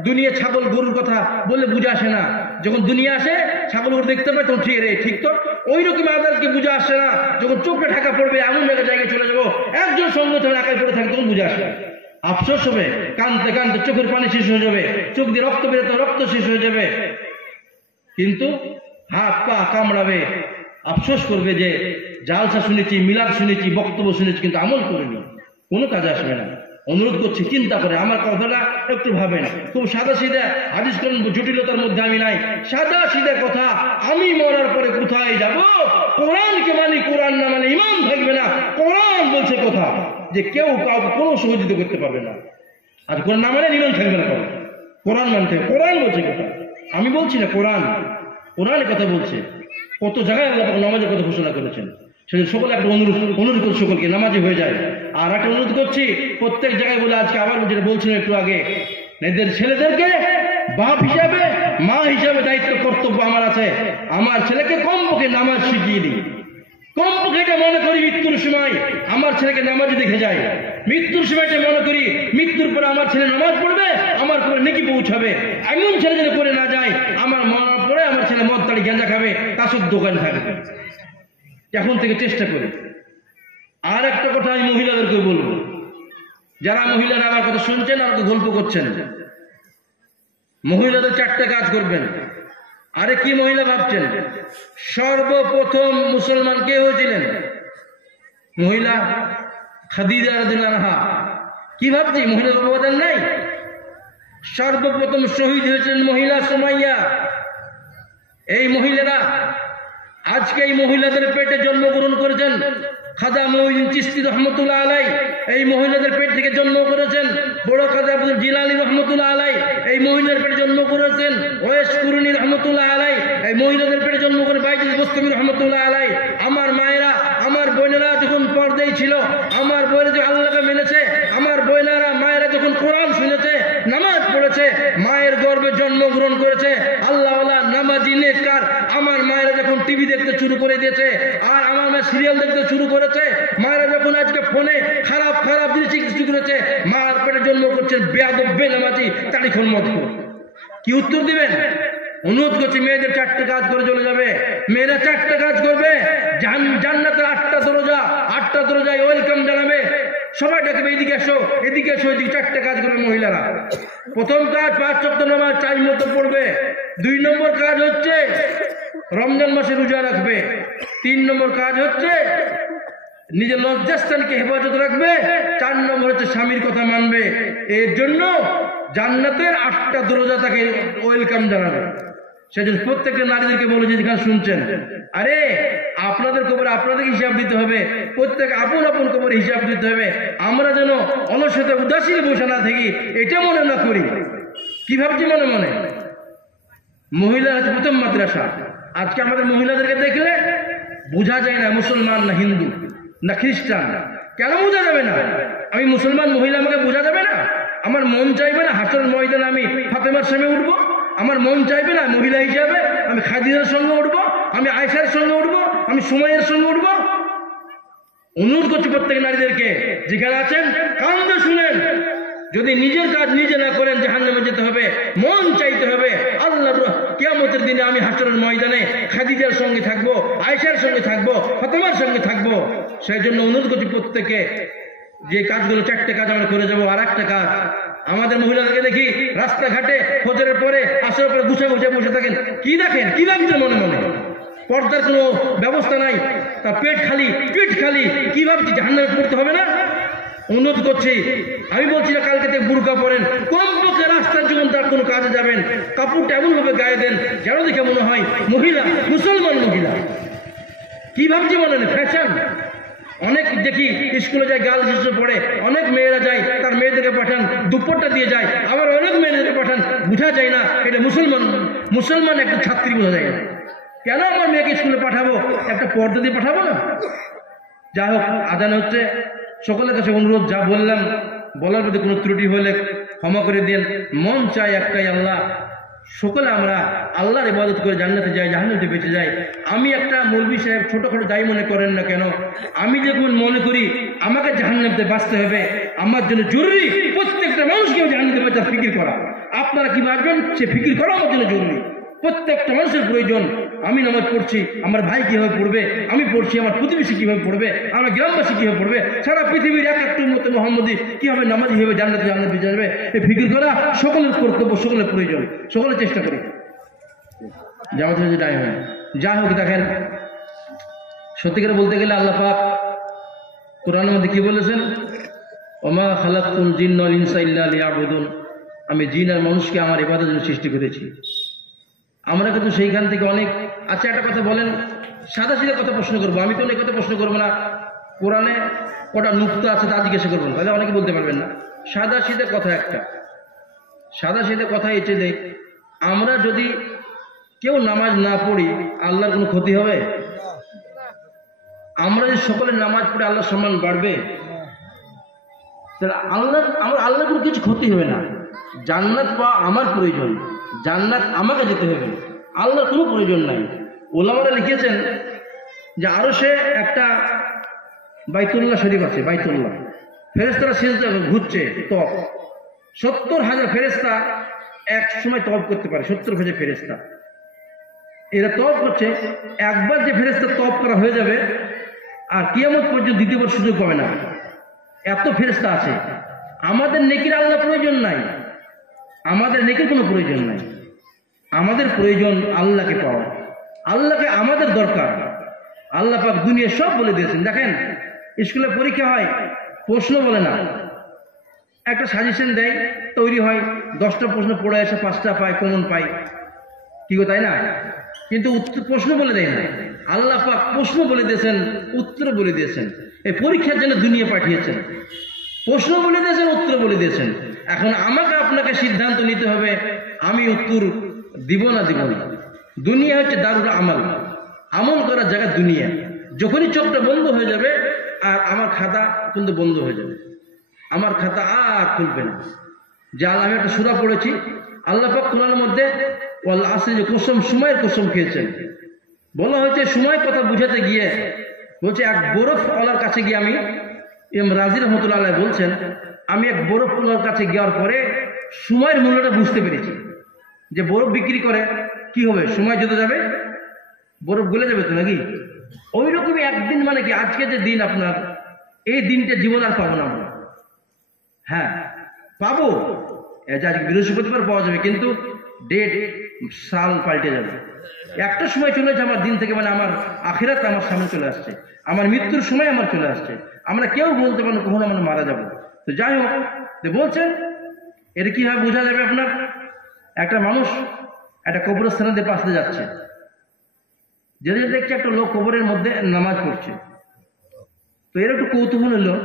দুনিয়া ছাগল গরুর কথা বললে বুঝে আসে না, যখন দুনিয়া আসে ছাগল গরু দেখতে পায় তখন ঠিক তো ওই রকম আমাদেরকে বুঝে আসছে না। যখন চোখে ঢাকা পড়বে, এমন জায়গায় চলে যাবো, একজন সঙ্গে তখন একাই পড়ে থাকে, তখন বুঝে আসে। আফসোস হবে, কানতে কানতে চোখের পানি শেষ হয়ে যাবে, চোখ দিয়ে রক্ত বেরোতে রক্ত শেষ হয়ে যাবে, কিন্তু হাত পা কামড়াবে, আফসোস করবে যে জালসা শুনেছি, মিলাদ শুনেছি, বক্তব্য শুনেছি, কিন্তু আমল করিনি, কোনো কাজে আসবে না। অনুরোধ করছি চিন্তা করে আমার কথাটা একটু ভাবেন। খুব সাদা সিধা হাদিস কোন জটিলতার মধ্যে আমি নাই, সাদা সিধা কথা। আমি মরার পরে কোথায় যাব? কোরআনকে মানি, কোরআন না মানে ইমান থাকবে না। কোরআন বলছে কথা যে কেউ কাউকে কোনো সহযোগিতা করতে পারবে না, আর কোরআন না মানে ইমান থাকবে না। কোরআন মানতে, কোরআন বলছে কথা, আমি বলছি না, কোরআনের কথা বলছে। কত জায়গায় আল্লাহ পাক নামাজের কথা ঘোষণা করেছেন। সেজন্য সকলে একটা অনুরোধ করছি সকলকে, নামাজি হয়ে যায়। আর একটা অনুরোধ করছি প্রত্যেক জায়গায় বলে, আজকে আবার যেটা বলছিলেন একটু আগে, এদের ছেলেদেরকে বাপ হিসাবে, মা হিসাবে দায়িত্ব কর্তব্য আমার আছে। আমার ছেলেকে কমপক্ষে নামাজ শিখিয়ে দিই, কমপক্ষে এটা মনে করি মৃত্যুর সময় আমার ছেলেকে নামাজে দেখে যায়, মৃত্যুর সময় এটা মনে করি মৃত্যুর পরে আমার ছেলে নামাজ পড়বে, আমার পরে নেকি পৌঁছাবে। এমন ছেলে যদি করে না যায়, আমার মরার পরে আমার ছেলে মদ তাড়ি গেঁজা খাবে, কাসুর দোকান থাকবে। এখন থেকে চেষ্টা করি। আর একটা কথা আমি মহিলাদেরকে বলবো, যারা মহিলারা আমার কথা শুনছেন আর গল্প করছেন, মহিলাদের 4টা কাজ করবেন। আরে কি মহিলা ভাবছেন? সর্বপ্রথম মুসলমান কে হয়েছিলেন? মহিলা খাদিজা রাদিয়াল্লাহু আনহা। কি ভাবছি মহিলার অবদান নাই? সর্বপ্রথম শহীদ হয়েছিলেন মহিলা সুমাইয়া। এই মহিলারা আজকে এই মহিলাদের পেটে জন্মগ্রহণ করেছেন খাজা মঈনুদ্দিন চিশতি রহমতুল্লাহ আলাই। এই মহিলাদের পেট থেকে জন্ম করেছেন বড় খাজা আব্দুল জিলানী রহমতুল্লাহ আলাই। এই মহিলাদের পেটে জন্ম করেছেন ওয়েস কুরুনি রহমতুল্লাহ আলাই। এই মহিলাদের পেটে জন্ম করে বাইজিদ বুস্তামি রহমতুল্লাহ আলাই। আমার মায়েরা, আমার বোনেরা যখন পর্দায় ছিল, আমার বোনেরা যে আল্লাহকে মেনেছে, আমার বোনেরা মায়েরা যখন কোরআন শুনেছে, নামাজ পড়েছে, মায়ের গর্ভে জন্মগ্রহণ করেছে আল্লাহওয়ালা নামাজি নেককার, আমার মায়েরা যখন টিভি দেখতে শুরু করে দিয়েছে, আর আমার মা সিরিয়াল দেখতে শুরু করেছে, মায়েরা যখন আজকে ফোনে খারাপ খারাপ জিনিস শিখতে করেছে, মার পেটে জন্ম করছেন বেয়াদব বেনামাজি তারিখন মত। কি উত্তর দিবেন? অনুরোধ করছি মেয়েদের 4টা কাজ করে চলে যাবে। মেয়েরা 4টা কাজ করবে, জান্নাতের 8টা দরজা, 8টা দরজায় ওয়েলকাম জানাবে, সবাই ডাকবে এদিকে এসো, এদিকে এসো, এদিকে। 4টা কাজ করবে মহিলারা। প্রথম কাজ 5 ওয়াক্ত নামাজ টাইম মতো পড়বে। 2 নম্বর কাজ হচ্ছে রমজান মাসে রোজা রাখবে। 3 নম্বর কাজ হচ্ছে নিজের লজ্জাস্থানকে হেফাজত রাখবে। 4 নম্বর হচ্ছে স্বামীর কথা মানবে। এর জন্য জান্নাতের 8টা দরজা তাকে ওয়েলকাম জানাবে। সেজন্য প্রত্যেকটা নারীদেরকে বলে, যেখানে শুনছেন, আরে আপনাদের কবরে আপনাদেরকে হিসাব দিতে হবে, প্রত্যেক আপন আপন কবরে হিসাব দিতে হবে। আমরা যেন অলসতা উদাসীন বসে না থাকি, এটা মনে না করি। কি ভাবছি মনে মনে? মহিলা হচ্ছে প্রথম মাদ্রাসা। আজকে আমাদের মহিলাদেরকে দেখলে বোঝা যায় না মুসলমান না হিন্দু না খ্রিস্টান। কেন বোঝা যাবে না? আমি মুসলমান মহিলা, আমাকে বোঝা যাবে না? আমার মন চাইবে না হাসর ময়দানে আমি ফাতেমার সামনে উঠবো? আমার মন চাইবে না মহিলা হিসাবে আমি খাদিজার সঙ্গে উঠবো, আমি আয়েশার সঙ্গে উঠবো, আমি সুমাইয়ার সঙ্গে উঠবো? অনুরোধ করছি প্রত্যেক নারীদেরকে, যেখানে আছেন কান দিয়ে শুনেন, যদি নিজের কাজ নিজে না করেন জাহান্নামে যেতে হবে। মন চাইতে হবে আল্লাহর কিয়ামতের দিনে আমি হাসরের ময়দানে খাদিজার সঙ্গে থাকবো, আয়েশার সঙ্গে থাকবো, ফাতেমার সঙ্গে থাকবো। সেই জন্য অনুরোধ করছি প্রত্যেককে, যে কাজগুলো 4টে কাজ আমরা করে যাবো। আর একটা কাজ, আমাদের মহিলাদেরকে দেখি রাস্তাঘাটে ফজরের পরে আসরের পরে গুছা গুছা বসে থাকেন। কি দেখেন, কি ভাবছে মনে মনে? পর্দার কোনো ব্যবস্থা নাই, তার পেট খালি, কি ভাবছি জাহান্নামে পড়তে হবে না? অনুরোধ করছি, আমি বলছি না কালকে থেকে বুরকা পরেন, কমপক্ষে রাস্তার যখন তার কোনো কাজে যাবেন কাপড়টা এমনভাবে গায়ে দেন যেন দেখে মনে হয় মহিলা, মুসলমান মহিলা। কি ভাবছি মনে নেই? ফ্যাশন। অনেক দেখি স্কুলে যায়, গার্লস স্কুলে পড়ে, অনেক মেয়েরা যায়, তার মেয়েদেরকে পাঠান দুপুরটা দিয়ে যায়, আবার অনেক মেয়েদেরকে পাঠান, বোঝা যায় না এটা মুসলমান একটা ছাত্রী বোঝা যায় না। কেন আমার মেয়েকে স্কুলে পাঠাবো? একটা পর্দা দিয়ে পাঠাবো না? যাই হোক, আজান হচ্ছে। সকলের কাছে অনুরোধ, যা বললাম বলার মধ্যে কোনো ত্রুটি হলে ক্ষমা করে দেন। মন চাই একটাই, আল্লাহ, সকলে আমরা আল্লাহর ইবাদত করে জান্নাতে যাই, জাহান্নামে বেঁচে যাই। আমি একটা মৌলভী সাহেব, ছোটখাটো যাই মনে করেন না কেন, আমি যখন মনে করি আমাকে জাহান্নামে বাঁচতে হবে, আমার জন্য জরুরি প্রত্যেকটা মানুষকে জাহান্নামে বাঁচার ফিকির করা। আপনারা কি ভাববেন সে ফিকির করা আমার জন্য জরুরি? প্রত্যেকটা মানুষের প্রয়োজন। আমি নামাজ পড়ছি, আমার ভাই কিভাবে পড়বে? আমি পড়ছি, আমার প্রতিবেশী কিভাবে পড়বে? আমার গ্রামবাসী কিভাবে পড়বে? সারা পৃথিবীর এক একটু মতো মোহাম্মদী কিভাবে নামাজি হিসেবে জান্নাতে যাবে? এই ফিকির করা সকলের কর্তব্য, সকলের প্রয়োজন। সকলে চেষ্টা করি জামাত হচ্ছে টাইম হয়। যাই হোক, দেখেন, সত্যিকারে বলতে গেলে আল্লাহ পাক কোরআনের মধ্যে কি বলেছেন? ওমা খালাকতুল জিন্না ওয়াল ইনসা ইল্লা লিয়াবুদুন। আমি জিন আর মানুষকে আমার ইবাদতের জন্য সৃষ্টি করেছি। আমরা কিন্তু সেইখান থেকে অনেক। আচ্ছা, একটা কথা বলেন, সাদা সিধা কথা প্রশ্ন করবো, আমি তো অনেক কথা প্রশ্ন করবো না। কোরআনে কটা নুক্তা আছে তা জিজ্ঞাসা করবো, তাহলে অনেকে বলতে পারবেন না। সাদা সিধা কথা একটা, সাদা সিধা কথা এঁটে দেখ, আমরা যদি কেউ নামাজ না পড়ি আল্লাহর কোনো ক্ষতি হবে? আমরা যদি সকলে নামাজ পড়ে আল্লাহর সম্মান বাড়বে? তাহলে আল্লাহর কোনো কিছু ক্ষতি হবে না। জান্নাত পাওয়া আমার প্রয়োজন, জান্নাত আমাকে যেতে হবে, আল্লাহর কোনো প্রয়োজন নাই। ওলামারা লিখেছেন যে আরো সে একটা বাইতুল্লাহ শরীফ আছে, বাইতুল্লাহ, ফেরেশতারা সিজদা ঘুরছে, তপ 70,000 ফেরেশতা এক সময় তপ করতে পারে। 70,000 ফেরেশতা এরা তপ করছে। একবার যে ফেরেশতা তপ করা হয়ে যাবে আর কিয়ামত পর্যন্ত দ্বিতীয়বার সুযোগ পাবে না, এত ফেরেশতা আছে। আমাদের নেকির আল্লাহ প্রয়োজন নাই, আমাদের নেকির কোনো প্রয়োজন নাই। আমাদের প্রয়োজন আল্লাহকে পাওয়া, আল্লাহকে আমাদের দরকার। আল্লাহ পাক দুনিয়া সব বলে দিয়েছেন। দেখেন, স্কুলে পরীক্ষা হয়, প্রশ্ন বলে না, একটা সাজেশন দেয়, তৈরি হয়, 10টা প্রশ্ন পড়ে এসে 5টা পায়, কমন পায়, কি গো, তাই না? কিন্তু প্রশ্ন বলে দেয় না। আল্লাহ পাক প্রশ্ন বলে দিয়েছেন, উত্তর বলে দিয়েছেন। এই পরীক্ষার জন্য দুনিয়া পাঠিয়েছেন, প্রশ্ন বলে দিয়েছেন, উত্তর বলে দিয়েছেন। এখন আমাকে আপনাকে সিদ্ধান্ত নিতে হবে, আমি উত্তর দিব না দিব না। দুনিয়া হচ্ছে দারুল আমাল, আমল করার জায়গা দুনিয়া। যখনই চোখটা বন্ধ হয়ে যাবে আর আমার খাতা কিন্তু বন্ধ হয়ে যাবে, আমার খাতা আর খুলবে না। যা আমি একটা সূরা পড়েছি, আল্লাহ পাক কোরআনের মধ্যে ওয়াল আসরি, যে কসম, সময়ের কসম খেয়েছেন। বলা হয়েছে সময় কথা বুঝাতে গিয়ে বলছে এক বরফওয়ালার কাছে গিয়ে, আমি ইমাম রাজি রহমতুল্লাহ আলাইহি বলছেন, আমি এক বরফওয়ালার কাছে যাওয়ার পরে সময়ের মূল্যটা বুঝতে পেরেছি। যে বরফ বিক্রি করে কি হবে, সময় যেতে যাবে বরফ গলে যাবে তো নাকি? ওই রকমই একদিন, মানে কি আজকে যে দিন আপনার, এই দিনটা জীবন আর পাবো না আমরা। হ্যাঁ পাবো, আজকে বৃহস্পতিবার পাওয়া যাবে, কিন্তু ডেট, সাল পাল্টে যাবে। একটা সময় চলে যাচ্ছে আমার দিন থেকে, মানে আমার আখিরাত আমার সামনে চলে আসছে, আমার মৃত্যুর সময় আমার চলে আসছে। আমরা কেউ বলতে পারবো কখনো আমরা মারা যাবো। তো যাই হোক, বলছেন এটা কিভাবে বোঝা যাবে? আপনার একটা মানুষ একটা কবরস্থানের পাশ দিয়ে যাচ্ছে, যেতে যেতে দেখছে একটা লোক কবরের মধ্যে নামাজ পড়ছে। তো এর একটু কৌতূহল হলো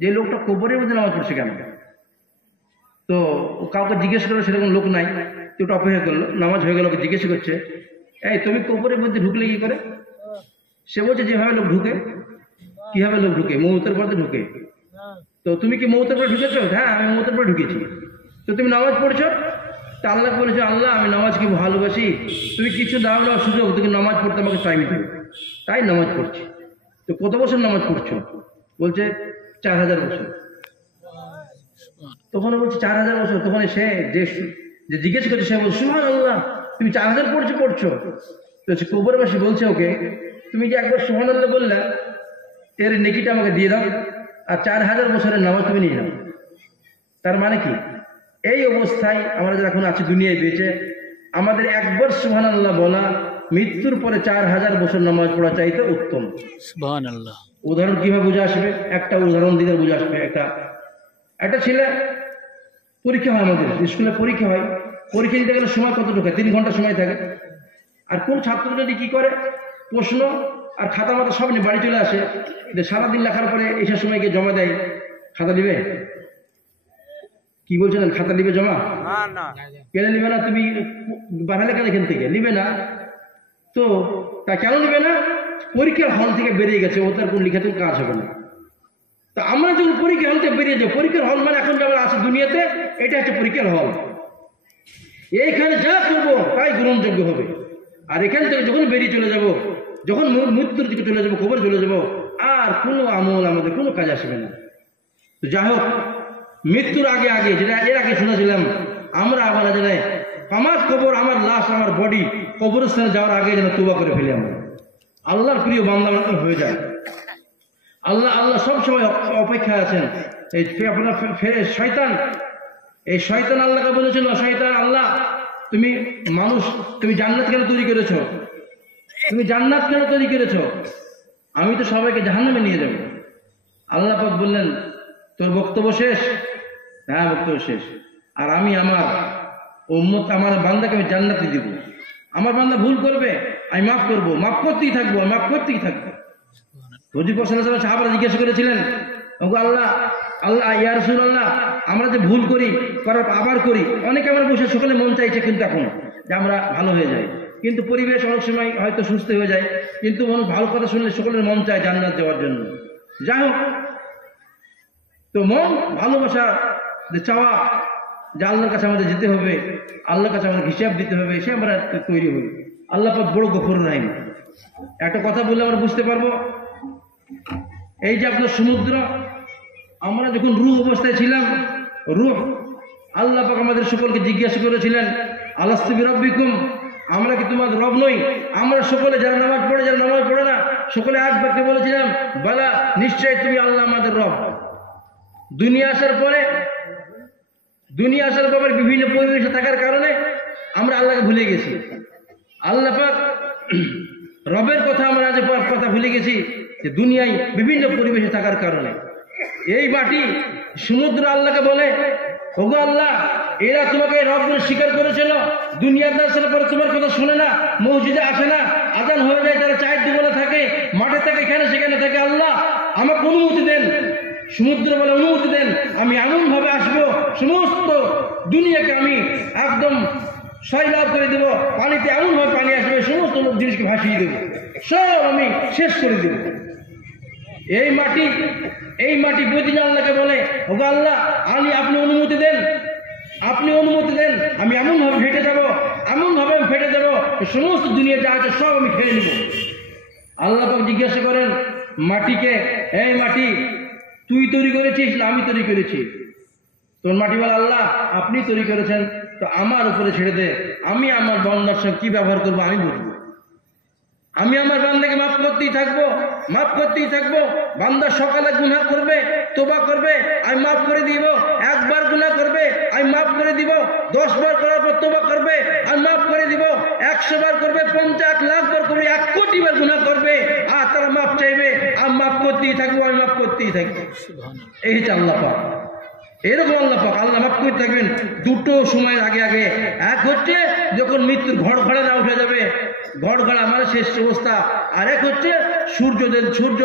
যে লোকটা কবরের মধ্যে নামাজ পড়ছে কেন। তো কাউকে জিজ্ঞেস করলো, সেরকম লোক নাই। তো ওটা অপেক্ষা করলো, নামাজ হয়ে গেল, ওকে জিজ্ঞেস করছে, এই তুমি কবরের মধ্যে ঢুকলে কি করে? সে বলছে যেভাবে লোক ঢুকে। কিভাবে লোক ঢুকে? মৌতের পরে ঢুকে। তো তুমি কি মৌতের পরে ঢুকেছো? হ্যাঁ, আমি মৌতের পরে ঢুকেছি। তো তুমি নামাজ পড়ছো? তা আল্লাহ বলেছে, আল্লাহ আমি নামাজকে ভালোবাসি, তুমি কিছু দাও না সুযোগ, তুমি নামাজ পড়তে আমাকে টাইম দেবে, তাই নামাজ পড়ছি। তো কত বছর নামাজ পড়ছো? বলছে 4000 বছর। তখন বলছে 4000 বছর। তখন সে যে জিজ্ঞেস করছে, সে বলছে সুবহানাল্লাহ, তুমি 4000 পড়ছো। তো কবরবাসী বলছে ওকে, তুমি যে একবার সুবহানাল্লাহ বললা, এর নেকিটা আমাকে দিয়ে দাও, আর 4000 বছরের নামাজ তুমি নিয়ে নাও। তার মানে কি, এই অবস্থায় আমরা যারা এখন আছি দুনিয়ায় বেঁচে, আমাদের একবার সুবহানাল্লাহ বলা মৃত্যুর পরে 4000 বছর নামাজ পড়া চাইতে উত্তম। সুবহানাল্লাহ। উদাহরণ কিভাবে বুঝে আসবে, একটা উদাহরণ দিলে বুঝে আসবে। একটা ছেলে পরীক্ষা হয়, আমাদের স্কুলে পরীক্ষা হয়, পরীক্ষা দিতে গেলে সময় কতটুকু, 3 ঘন্টা সময় থাকে। আর কোন ছাত্র যদি কি করে, প্রশ্ন আর খাতা মাতা সব নিয়ে বাড়ি চলে আসে, যে সারাদিন লেখার পরে এসব সময় গিয়ে জমা দেয়, খাতা নিবে? কি বলছেন, খাতা নিবে জমা? কেন নিবে না? তুমি বাড়ালে কেন এখান থেকে নিবে না? তো তা কেন নিবে না? পরীক্ষার হল থেকে বেরিয়ে গেছে, ও তার কোন লিখাতে কাজ হবে না। তা আমরা যখন পরীক্ষার হল থেকে বেরিয়ে যাবো, পরীক্ষার হল মানে এখন যেমন আছে দুনিয়াতে, এটা হচ্ছে পরীক্ষার হল। এইখানে যা করবো তাই গ্রহণযোগ্য হবে। আর এখান থেকে যখন বেরিয়ে চলে যাব, যখন মৃত্যুর দিকে চলে যাবো, কবর চলে যাব, আর কোনো আমল আমাদের কোনো কাজ আসবে না। তো যাই হোক, মৃত্যুর আগে আগে, যেটা এর আগে শুনেছিলাম, আমরা আবার যেন আমার কবর, আমার লাশ, আমার বডি কবরস্থানে যাওয়ার আগে যেন তওবা করে ফেলি, আমরা আল্লাহর প্রিয় বান্দা হয়ে যায়। আল্লাহ সবসময় অপেক্ষায় আছেন। এই আপনার শয়তান, এই শয়তান আল্লাহকে বলেছিল, শয়তান আল্লাহ তুমি মানুষ, তুমি জান্নাত কেন তৈরি করেছো? তুমি জান্নাত কেন তৈরি করেছো? আমি তো সবাইকে জাহান্নামে নিয়ে যাব। আল্লাহ পাক বললেন, তোর বক্তব্য শেষ? হ্যাঁ, বক্তব্য শেষ। আর আমি আমার উম্মত, আমার বান্দাকে আমি জান্নাতে দিব। আমার বান্দা ভুল করবে, আমি মাফ করবো, মাফ করতেই থাকবো, মাফ করতেই থাকবো। হুজুর সাল্লাল্লাহু আলাইহি ওয়াসাল্লাম সাহাবারা জিজ্ঞাসা করেছিলেন, আল্লাহ ইয়া রাসূলুল্লাহ, আমরা যে ভুল করি, করার আবার করি, অনেকে আমরা বসে সকলে মন চাইছে কিন্তু এখন যে আমরা ভালো হয়ে যাই, কিন্তু পরিবেশ অনেক সময় হয়তো সুস্থ হয়ে যায়, কিন্তু ভালো কথা শুনলে সকলের মন চায় জান্নাত দেওয়ার জন্য। যাই হোক, তো মন ভালোবাসা যে চাওয়া, যে আল্লাহর কাছে আমাদের যেতে হবে, আল্লাহর কাছে আমাদের হিসাব দিতে হবে, সে আমরা তৈরি হই। আল্লাহ পাক বড় গফুর রহিম। একটা কথা বললে আমরা বুঝতে পারবো, এই যে আপনার সমুদ্র, আমরা যখন রূহ অবস্থায় ছিলাম, রূহ আল্লাহ পাক আমাদের সকলকে জিজ্ঞাসা করেছিলেন, আলাস্তু বিরাব্বিকুম, আমরা কি তোমাদের রব নই? আমরা সকলে যারা নামাজ পড়ে, যারা নামাজ পড়ে না, সকলে এক বাক্যে বলেছিলাম, বালা, নিশ্চয়ই তুমি আল্লাহ আমাদের রব। দুনিয়া আসার পরে বিভিন্ন পরিবেশে থাকার কারণে আমরা আল্লাহকে ভুলে গেছি। আল্লাহ পাক রবের কথা আমরা আজ কথা ভুলে গেছি, যে দুনিয়ায় বিভিন্ন পরিবেশে থাকার কারণে। এই মাটি, সমুদ্র আল্লাহকে বলে, ওগো আল্লাহ, এরা তোমাকে রব বলে স্বীকার করেছিল, দুনিয়াতে আসার পরে তোমার কথা শুনে না, মসজিদে আসে না, আজান হয়ে যায়, তারা চায়ের দোকানে থাকে, মাঠে থাকে, এখানে সেখানে থাকে। আল্লাহ আমাকে অনুমতি দেন। সমুদ্র বলে, অনুমতি দেন, আমি এমন ভাবে আসবো, সমস্ত দুনিয়াকে আমি একদম সয়লাভ করে দেবো, পানিতে এমন ভাবে পানি আসবে, সমস্ত জিনিসকে ভাসিয়ে দেবো, সব আমি শেষ করে দেব। এই মাটি প্রতিদিন আল্লাহকে বলে, ওগো আল্লাহ, আপনি অনুমতি দেন, আমি এমন ভাবে ফেটে যাবো, সমস্ত দুনিয়া যা আছে সব আমি খেয়ে নেব। আল্লাহ পাক জিজ্ঞাসা করেন মাটিকে, এই মাটি, তুই তৈরি করেছিস না আমি তৈরি করেছি? তোর মাটি বলে, আল্লাহ আপনি তৈরি করেছেন, তো আমার উপরে ছেড়ে দে, আমি আমার বান্দার সঙ্গে কি ব্যবহার করবো আমি বুঝবো। আমি আমার বান্দাকে মাফ করতেই থাকবো। বান্দা সকালে গুনাহ করবে, তোবা করবে, আমি মাফ করে দিব। একবার গুনাহ করবে, আমি মাফ করে দিব। 10 বার করার পর তোবা করবে, আমি মাফ করে দিব। 100 বার করবে, 50 লাখ বার করবে, 1 কোটি বার গুনাহ করবে, আর তারা মাফ চাইবে, আমি মাফ করতেই থাকবো। এই হচ্ছে আল্লাহ পাক। এরকম আল্লাহ পাক, আল্লাহ মাফ করতে থাকবেন দুটো সময়ের আগে। এক হচ্ছে যখন মৃত্যুর ঘড়ঘড়া না উঠে যাবে, ঘড়ঘড়া মানে শেষ অবস্থা। আর এক হচ্ছে সূর্য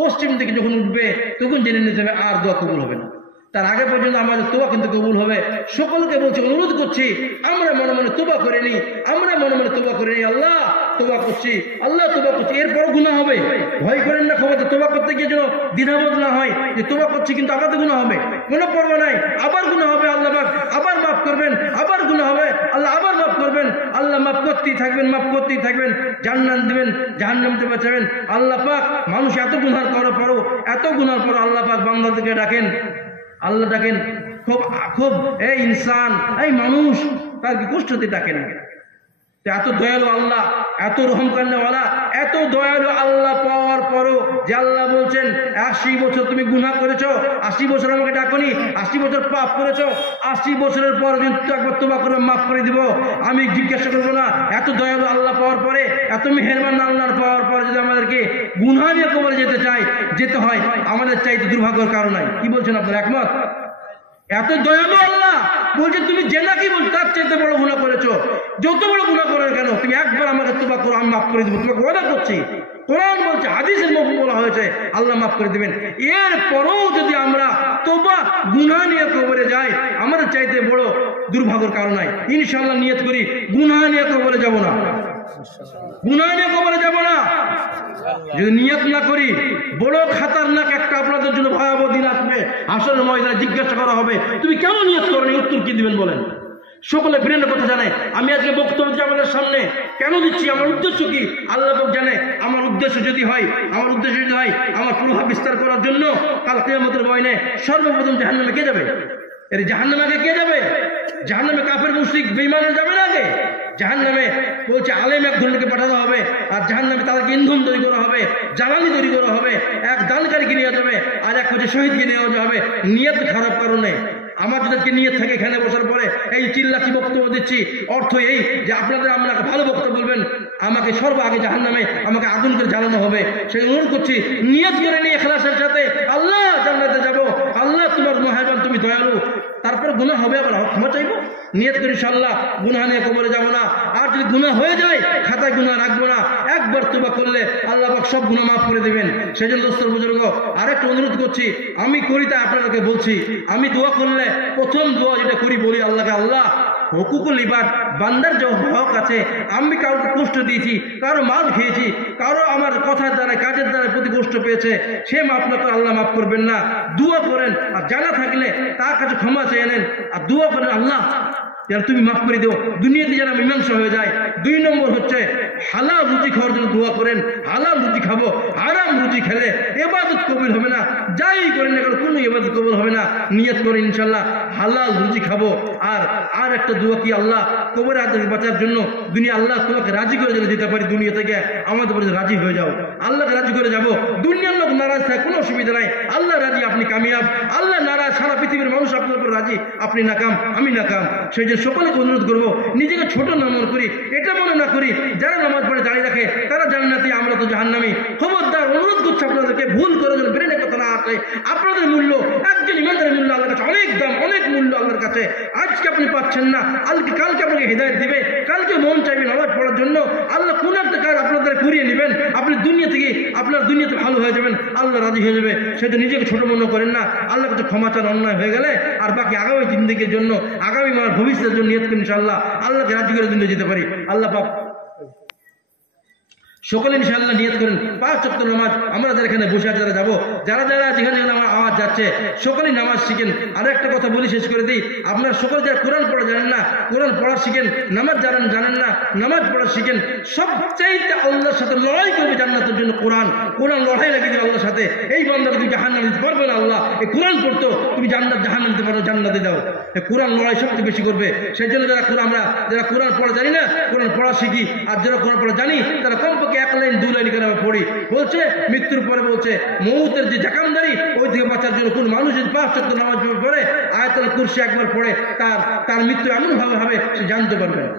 পশ্চিম দিকে যখন উঠবে, তখন জেনে নিতে হবে আর দোয়া কবুল হবে না। তার আগে পর্যন্ত আমাদের তোবা কিন্তু কবুল হবে। সকলকে বলছি, অনুরোধ করছি, আমরা মনে মনে তোবা করে নিই, আল্লাহ তোবা করছি, এরপরও গুনাহ হবে, ভয় করেন না। খবর তোবা করতে গিয়ে যেন দ্বিধাবোধ না হয় যে তোবা করছি কিন্তু আবার তো গুনাহ হবে, কোনো পর্ব নাই, আবার গুনাহ হবে, আল্লাহ পাক আবার মাফ করবেন, আবার গুনাহ হবে, আল্লাহ আবার মাফ করবেন। আল্লাহ মাফ করতেই থাকবেন, জান্নাত দিবেন, জাহান্নাম থেকে বাঁচাবেন। আল্লাহ পাক মানুষ এত গুনাহ করার পরও আল্লাহ পাক বান্দাদেরকে ডাকেন, খুব এই ইনসান, এই মানুষ, তার কি কষ্টতে ডাকেন। এত দয়ালু আল্লাহ, এত রহম কান্নাওয়ালা, এত দয়ালু আল্লাহ পাওয়ার পরও যে আল্লাহ বলছেন 80 বছর তুমি গুনাহ করেছো, 80 বছর আমাকে ডাকনি, 80 বছর পাপ করেছো, 80 বছরের পর কিন্তু একবার তওবা করে মাফ করে দিব, আমি জিজ্ঞাসা করবো না। এত দয়ালু আল্লাহ পাওয়ার পরে, এত মেহেরবান আল্লাহর পাওয়ার পরে যদি আমাদেরকে গুনাহ নিয়ে কবরে যেতে হয়, আমাদের চাইতে দুর্ভাগ্যের কারণ নাই। কি বলছেন আপনারা, একমত? এত দয়ালু আল্লাহ বলছে তুমি জেনা কি বল তার চাইতে বড় গুনাহ করেছো, যত বড় গুনাহ করো কেন তুমি একবার আমাকে তওবা করো, আমি মাফ করে দেবো, তোমাকে ওয়াদা করছি। কোরআন বলছে, হাদিসের মধ্যে বলা হয়েছে আল্লাহ মাফ করে দিবেন। এরপরও যদি আমরা তওবা গুনাহ নিয়ে কবরে যাই, আমাদের চাইতে বড় দুর্ভাগ্যের কারণ নাই। ইনশাআল্লাহ নিয়ত করি গুনাহ নিয়ে কবরে যাব না, গুনাহ নিয়ে কবরে যাব না। যদি নিয়ত না করি, বড় খাতারনাক একটা আপনাদের জন্য ভয়াবহ দিন আসবে। হাসরের ময়দানে জিজ্ঞাসা করা হবে তুমি কেন নিয়ত করনি, উত্তর কি দিবেন বলেন? সকলে ব্রেনের কথা জানে। আমি আজকে বক্তব্য দিচ্ছি আমাদের সামনে, কেন দিচ্ছি, আমার উদ্দেশ্য কি আল্লাহ পাক জানে। আমার উদ্দেশ্য যদি হয় আমার প্রভাব বিস্তার করার জন্য, কাল কিয়ামতের ময়দানে সর্বপ্রথম জাহান্নামে কে যাবে? এর জাহান্নামে আগে কে যাবে? জাহান্নামে কাফের মুশরিক বেঈমানরা যাবে না আগে? জাহান্নামে বলছে আলেম এক ধরনকে পাঠানো হবে, আর জাহান্নামে তাদেরকে ইন্ধন তৈরি করা হবে, জ্বালানি তৈরি করা হবে, এক দানকারীকে নিয়ে যাবে আর এক হচ্ছে শহীদকে নিয়ে যাওয়া হবে। নিয়ত খারাপ কারণে আমার যাদেরকে নিয়ত থাকে এখানে বসার পরে এই চিল্লাচি বক্তব্য দিচ্ছি, অর্থ এই যে আপনাদের আমাকে ভালো বক্তব্য বলবেন, আমাকে সর্ব আগে জাহান্নামে আমাকে আগুন করে জ্বালানো হবে। সেই অনুরোধ করছি নিয়ত করে নিয়ে ইখলাসের সাথে আল্লাহ জান্নাতে যাব, আল্লাহ তোমার মেহেরবান, তুমি দয়ালু, তারপর গুনাহ হবে আবার ক্ষমা চাইবো। নিয়ত করি ইনশাআল্লাহ গুনাহ নিয়ে কবরে যাব না। আর যদি গুনাহ হয়ে যায় খাতায় গুনাহ রাখবো না, একবার তওবা করলে আল্লাহ পাক সব গুনাহ মাফ করে দিবেন। সেজন্য দোস্তর বুজুর্গ আরেকটা অনুরোধ করছি, আমি করি তাই আপনাদেরকে বলছি, আমি দোয়া করলে প্রথম দোয়া যেটা করি বলি আল্লাহকে, আল্লাহ হুকুকুল ইবাদ, বান্দার যে হক আছে, আমি কাউকে কষ্ট দিয়েছি, কারো মাল খেয়েছি, কারো আমার কথার দ্বারা কাজের দ্বারা প্রতি কষ্ট পেয়েছে, সে মাফ না করে আল্লাহ মাফ করবেন না। দোয়া করেন, আর জানা থাকলে তার কাছে ক্ষমা চেয়ে নেন, আর দোয়া করেন আল্লাহ যেন তুমি মাফ করে দিও, দুনিয়াতে যেন মীমাংসা হয়ে যায়। 2 নম্বর হচ্ছে হালাল রুজি খাওয়ার জন্য দোয়া করেন, হালাল রুজি খাবো, আরাম রুজি খেলে ইবাদত কবুল হবে না, যাই করেন না কোনো ইবাদত কবুল হবে না। নিয়ত করে ইনশাআল্লাহ হালাল রুজি খাবো। আর একটা দোয়া কি, আল্লাহ কবরে আযাব বাঁচার জন্য দুনিয়া আল্লাহ তোমাকে রাজি করে যেন দিতে পারি, দুনিয়া থেকে আমাদের উপরে রাজি হয়ে যাও, আল্লাহকে রাজি করে যাব। দুনিয়ার লোক নারাজ থাকে কোনো অসুবিধা নাই, আল্লাহ রাজি আপনি কামিয়াব, আল্লাহ নারাজ সারা পৃথিবীর মানুষ আপনার উপর রাজি আপনি নাকাম আমি নাকাম। সেই যে সকলকে অনুরোধ করবো নিজেকে ছোট না মনে করি, এটা মনে না করি যারা নামাজ পড়ে দাঁড়িয়ে রাখে তারা জান্নাতি, আমরা তো জাহান্নামী। খবরদার অনুরোধ করছে আপনাদেরকে ভুল করে যেন ব্রেনে কথা না আসে। আপনাদের মূল্য, একজন ইমানদারের মূল্য আল্লাহর কাছে অনেক দাম, অনেক মূল্য আল্লাহর কাছে। আজকে আপনি পাচ্ছেন না, কালকে আপনাকে হিদায়াত দিবে, কালকে মন চাইবে নামাজ পড়ার জন্য, আল্লাহ কোন একটা কাজ আপনাদের করিয়ে নেবেন, আপনি দুনিয়া থেকে আপনার দুনিয়াতে ভালো হয়ে যাবেন, আল্লাহ রাজি হয়ে যাবে। সেটা নিজেকে ছোট মনে করেন না, আল্লাহর কাছে ক্ষমা চান অন্যায় হয়ে গেলে। আর বাকি আগামী জিন্দেগির জন্য, আগামী ভবিষ্যতের জন্য নিয়ত করেন ইনশাআল্লাহ আল্লাহকে রাজি করে দুনিয়া যেতে পারি। আল্লাহ পাক সকলে ইনশাআল্লাহ নিয়ত করেন 5 ওয়াক্ত নামাজ। আমরা যারা এখানে বসে আছি, যারা যেখানে আমার আওয়াজ যাচ্ছে, সকলেই নামাজ শিখেন। আর একটা কথা বলি শেষ করে দিই, আপনারা সকলে যারা কোরআন পড়া জানেন না, কোরআন পড়া শিখেন, নামাজ জানেন না, নামাজ পড়া শিখেন। সবচাইতে আল্লাহর সাথে লড়াই করবে জান্নাতের জন্য কোরআন লড়াই লাগিয়ে দেবে আল্লাহর সাথে। এই বান্দাকে তুমি জাহান্নামে দিতে পারবে না, আল্লাহ এই কোরআন পড়তো তুমি জাহান্নামে দিতে পারো, জান্নাতে দাও। এই কোরআন লড়াই সবচেয়ে বেশি করবে। সেই জন্য যারা কোরআন পড়া জানি না, কোরআন পড়া শিখি, আর যারা কোরআন পড়া জানি তারা কমপক্ষে 1 লাইন 2 লাইন করে আমরা পড়ি। বলছে মৃত্যুর পরে বলছে মৌতের যে জাকামদারি, ওই থেকে বাঁচার জন্য কোন মানুষ যদি 5 ওয়াক্ত নামাজ পড়ে, আয়াতুল কুরসি একবার পড়ে, তার মৃত্যু এমন ভাবে হবে সে জানতে পারবে না।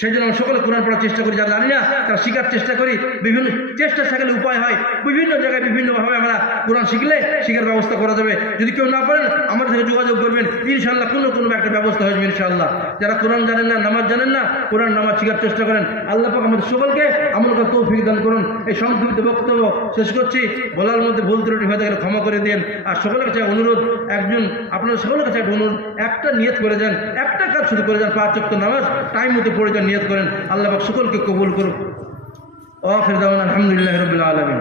সেই জন্য আমরা সকলে কোরআন পড়ার চেষ্টা করি, যারা জানি না তারা শিখার চেষ্টা করি। বিভিন্ন চেষ্টা থাকলে উপায় হয়, বিভিন্ন জায়গায় বিভিন্নভাবে আমরা কোরআন শিখার ব্যবস্থা করা যাবে। যদি কেউ না পারেন আমাদের সাথে যোগাযোগ করবেন, ইনশাআল্লাহ কোনো একটা ব্যবস্থা হয়ে যাবে ইনশাআল্লাহ। যারা কোরআন জানেন না, নামাজ জানেন না, কোরআন নামাজ শিখার চেষ্টা করেন। আল্লাহ পাক আমাদের সকলকে আমল করার তৌফিক দান করুন। এই সংক্ষিপ্ত বক্তব্য শেষ করছি, বলার মধ্যে ভুল ত্রুটি হয়ে গেলে ক্ষমা করে দিন। আর সকলের কাছে অনুরোধ, আপনাদের সকলের কাছে একটা অনুরোধ, একটা নিয়ত করে যান, একটা কাজ শুরু করে যান, 5 ওয়াক্ত নামাজ টাইম মতো পড়ে যান, নিয়ত করেন। আল্লাহ পাক সকলকে কবুল করুন। আখির দাওয়ানা আলহামদুলিল্লাহি রাব্বিল আলামিন।